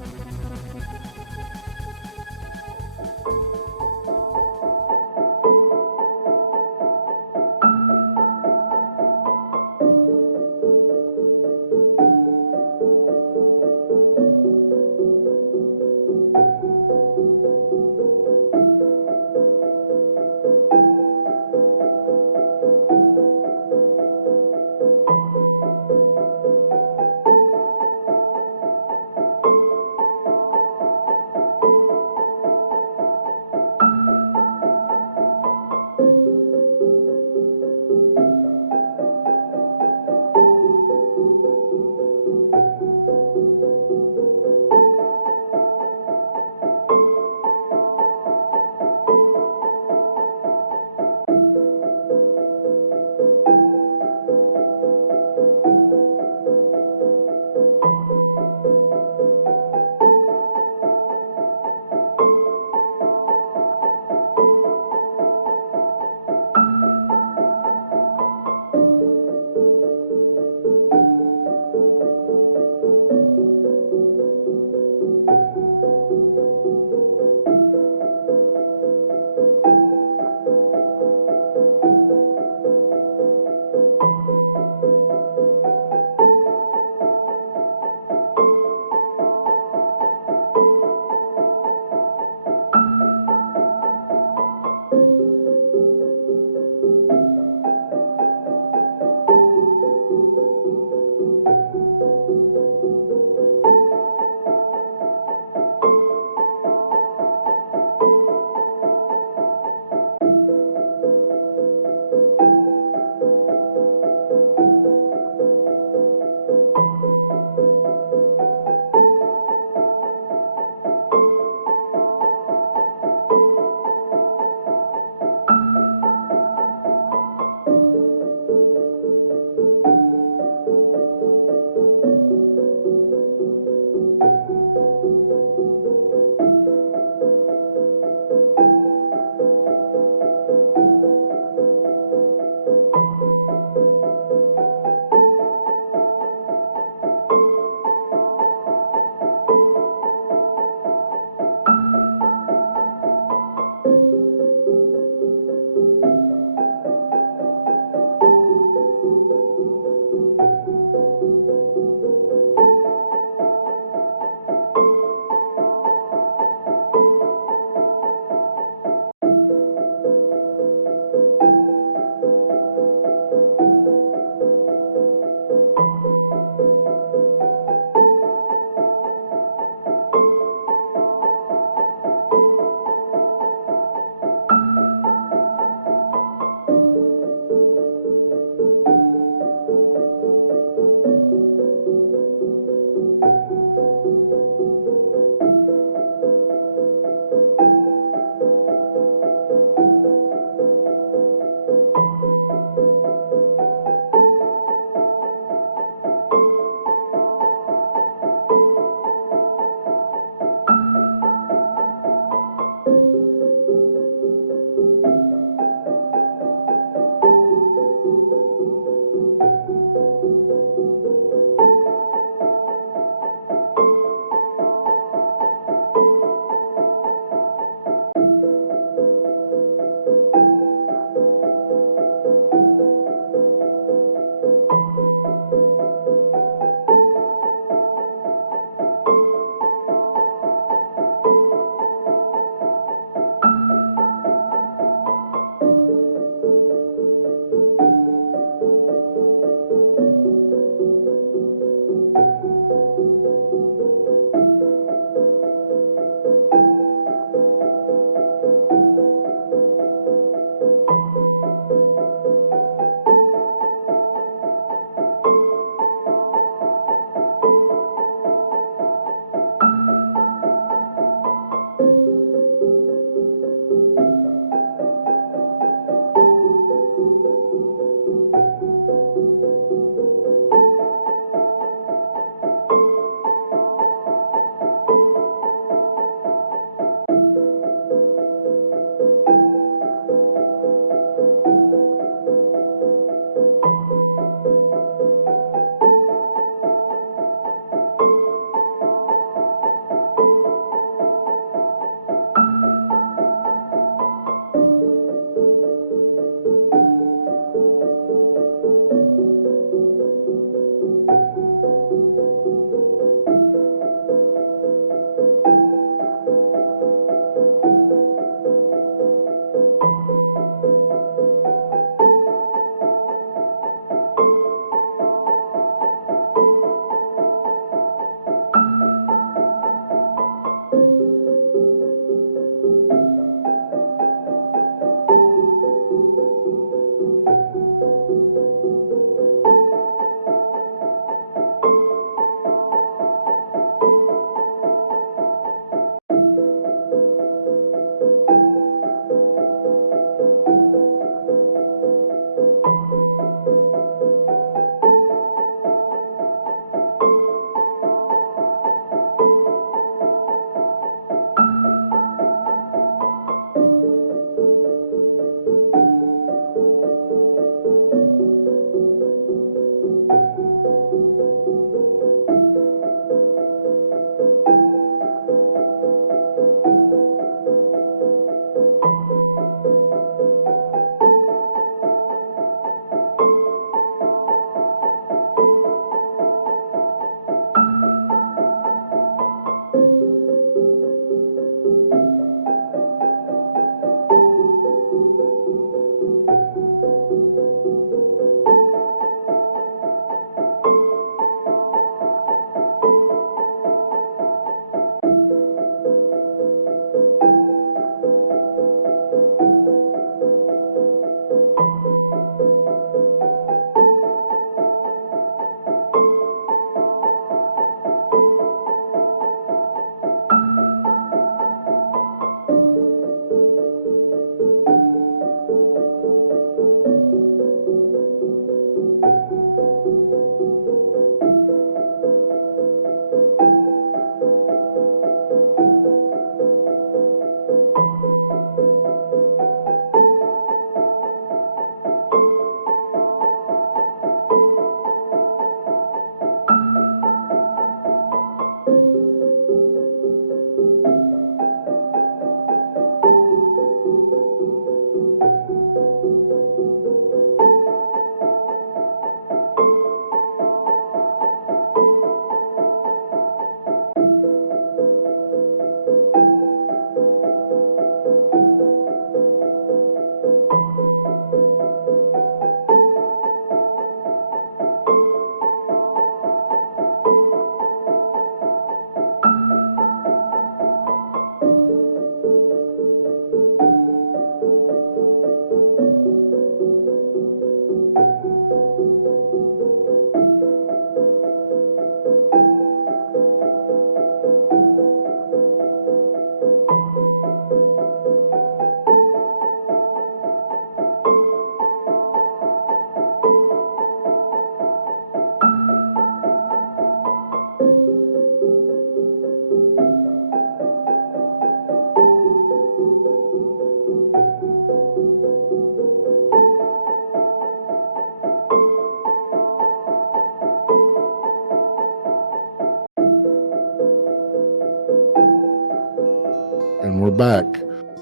back.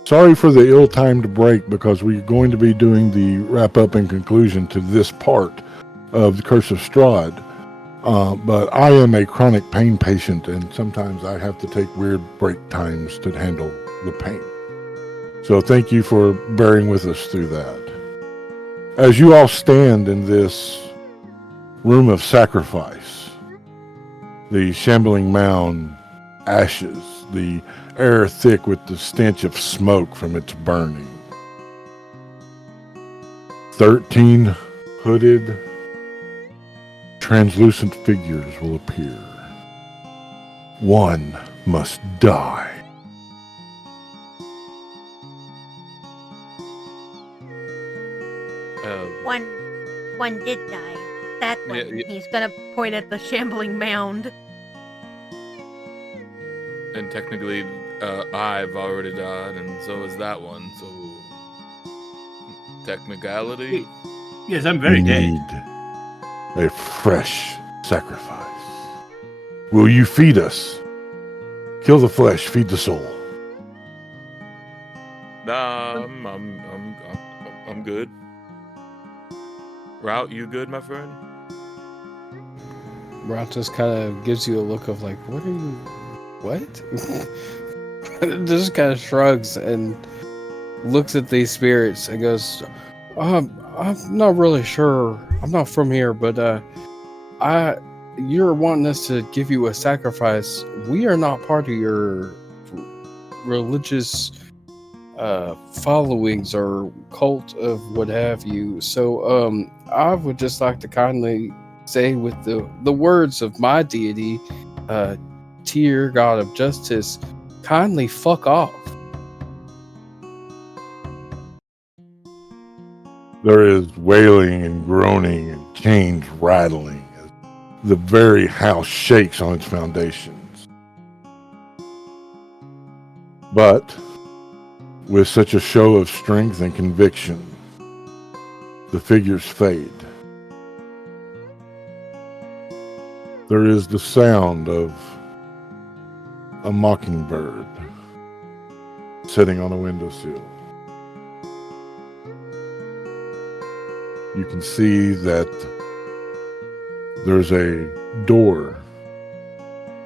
Sorry for the ill-timed break because we're going to be doing the wrap-up and conclusion to this part of The Curse of Strahd. But I am a chronic pain patient, and sometimes I have to take weird break times to handle the pain. So thank you for bearing with us through that. As you all stand in this room of sacrifice, the shambling mound ashes, the air thick with the stench of smoke from its burning. 13 hooded, translucent figures will appear. One must die. One did die. That one. Yeah. He's gonna point at the shambling mound. And technically, I've already died, and so is that one. So, technicality. Yes, I'm very We dead. need a fresh sacrifice. Will you feed us? Kill the flesh, feed the soul. Nah, I'm good. Route, you good, my friend? Rout just kind of gives you a look of like, what are you? What? Just kind of shrugs and looks at these spirits and goes, I'm not really sure. I'm not from here, but you're wanting us to give you a sacrifice. We are not part of your religious followings or cult of what have you. So I would just like to kindly say with the words of my deity, Tyr, god of justice, kindly fuck off. There is wailing and groaning and chains rattling as the very house shakes on its foundations. But with such a show of strength and conviction, the figures fade. There is the sound of a mockingbird sitting on a windowsill. You can see that there's a door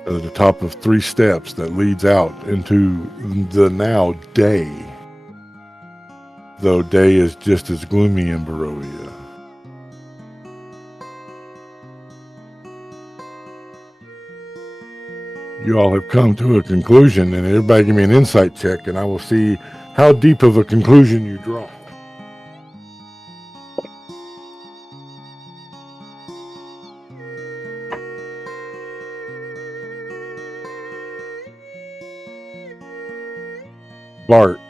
at the top of 3 steps that leads out into the now day, though day is just as gloomy in Barovia. You all have come to a conclusion, and everybody give me an insight check, and I will see how deep of a conclusion you draw. Bart,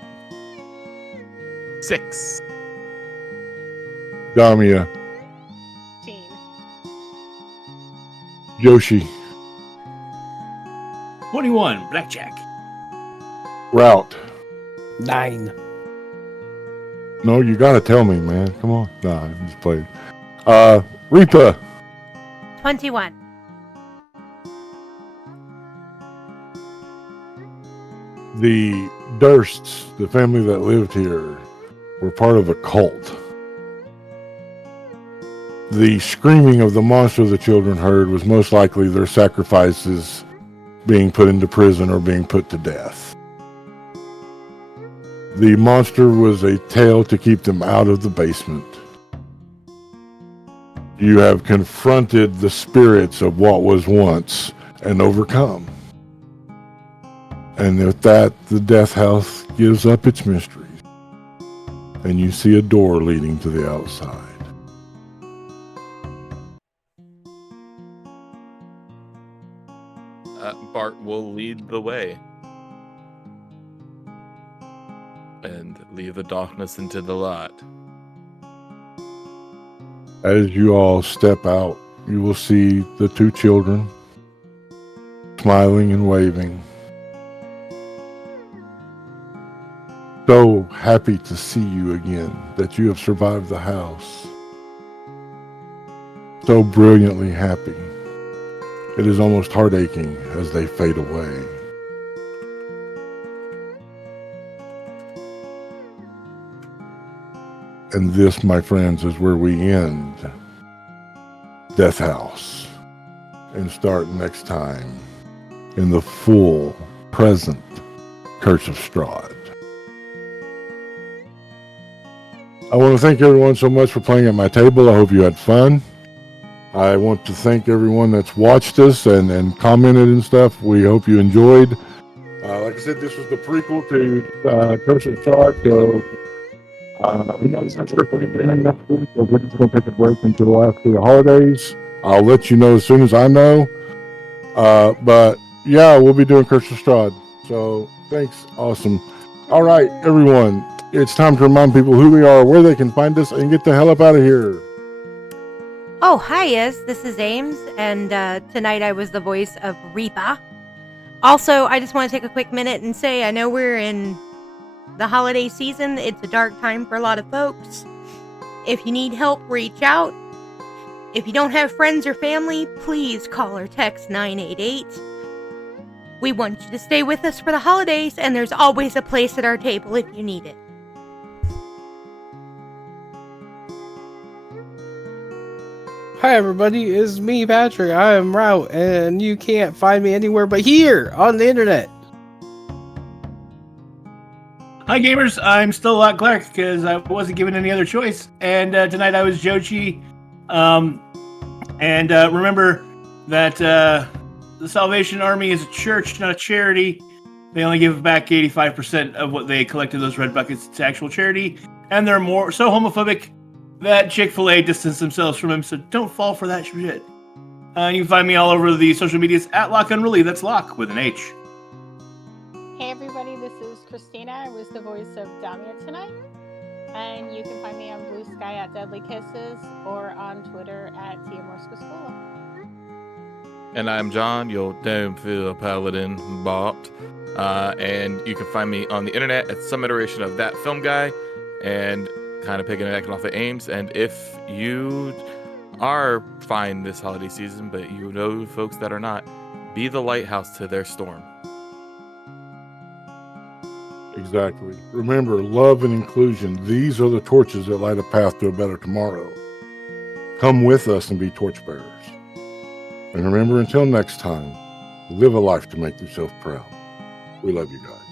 6. Damia, 15. Yoshi, 21, blackjack. Route. 9. No, you gotta tell me, man. Come on. Nah, I'm just playing. Reaper, 21. the Dursts, the family that lived here, were part of a cult. The screaming of the monster the children heard was most likely their sacrifices being put into prison or being put to death. The monster was a tale to keep them out of the basement. You have confronted the spirits of what was once and overcome. And with that, the death house gives up its mysteries. And you see a door leading to the outside. Bart will lead the way and leave the darkness into the light. As you all step out, you will see the 2 children smiling and waving. So happy to see you again, that you have survived the house. So brilliantly happy. It is almost heart-aching as they fade away. And this, my friends, is where we end Death House and start next time in the full present Curse of Strahd. I want to thank everyone so much for playing at my table. I hope you had fun. I want to thank everyone that's watched us and commented and stuff. We hope you enjoyed. Like I said, this was the prequel to Curse of Strahd. So we're not sure if we're going to be next week, or we're just going to take a break until after the holidays. I'll let you know as soon as I know. But yeah, we'll be doing Curse of Strahd. So thanks. Awesome. All right, everyone. It's time to remind people who we are, where they can find us, and get the hell up out of here. Oh, hi, this is Ames, and tonight I was the voice of Reaper. Also, I just want to take a quick minute and say I know we're in the holiday season. It's a dark time for a lot of folks. If you need help, reach out. If you don't have friends or family, please call or text 988. We want you to stay with us for the holidays, and there's always a place at our table if you need it. Hi everybody, it's me, Patrick. I am Route, and you can't find me anywhere but here on the internet. Hi, gamers. I'm still Clark because I wasn't given any other choice. And tonight I was Jochi. Remember that the Salvation Army is a church, not a charity. They only give back 85% of what they collected those red buckets to actual charity. And they're more so homophobic that Chick-fil-A distanced themselves from him. So don't fall for that shit. You can find me all over the social medias at Lock Unruly. That's Lock with an H. Hey everybody, this is Christina. I was the voice of Damia tonight. And you can find me on Blue Sky at Deadly Kisses or on Twitter at Tiamorska School. And I'm John, your Doomfield Paladin bot. And you can find me on the internet at some iteration of That Film Guy and kind of piggybacking off of Ames. And if you are fine this holiday season, but you know folks that are not, be the lighthouse to their storm. Exactly. Remember, love and inclusion. These are the torches that light a path to a better tomorrow. Come with us and be torchbearers. And remember, until next time, live a life to make yourself proud. We love you guys.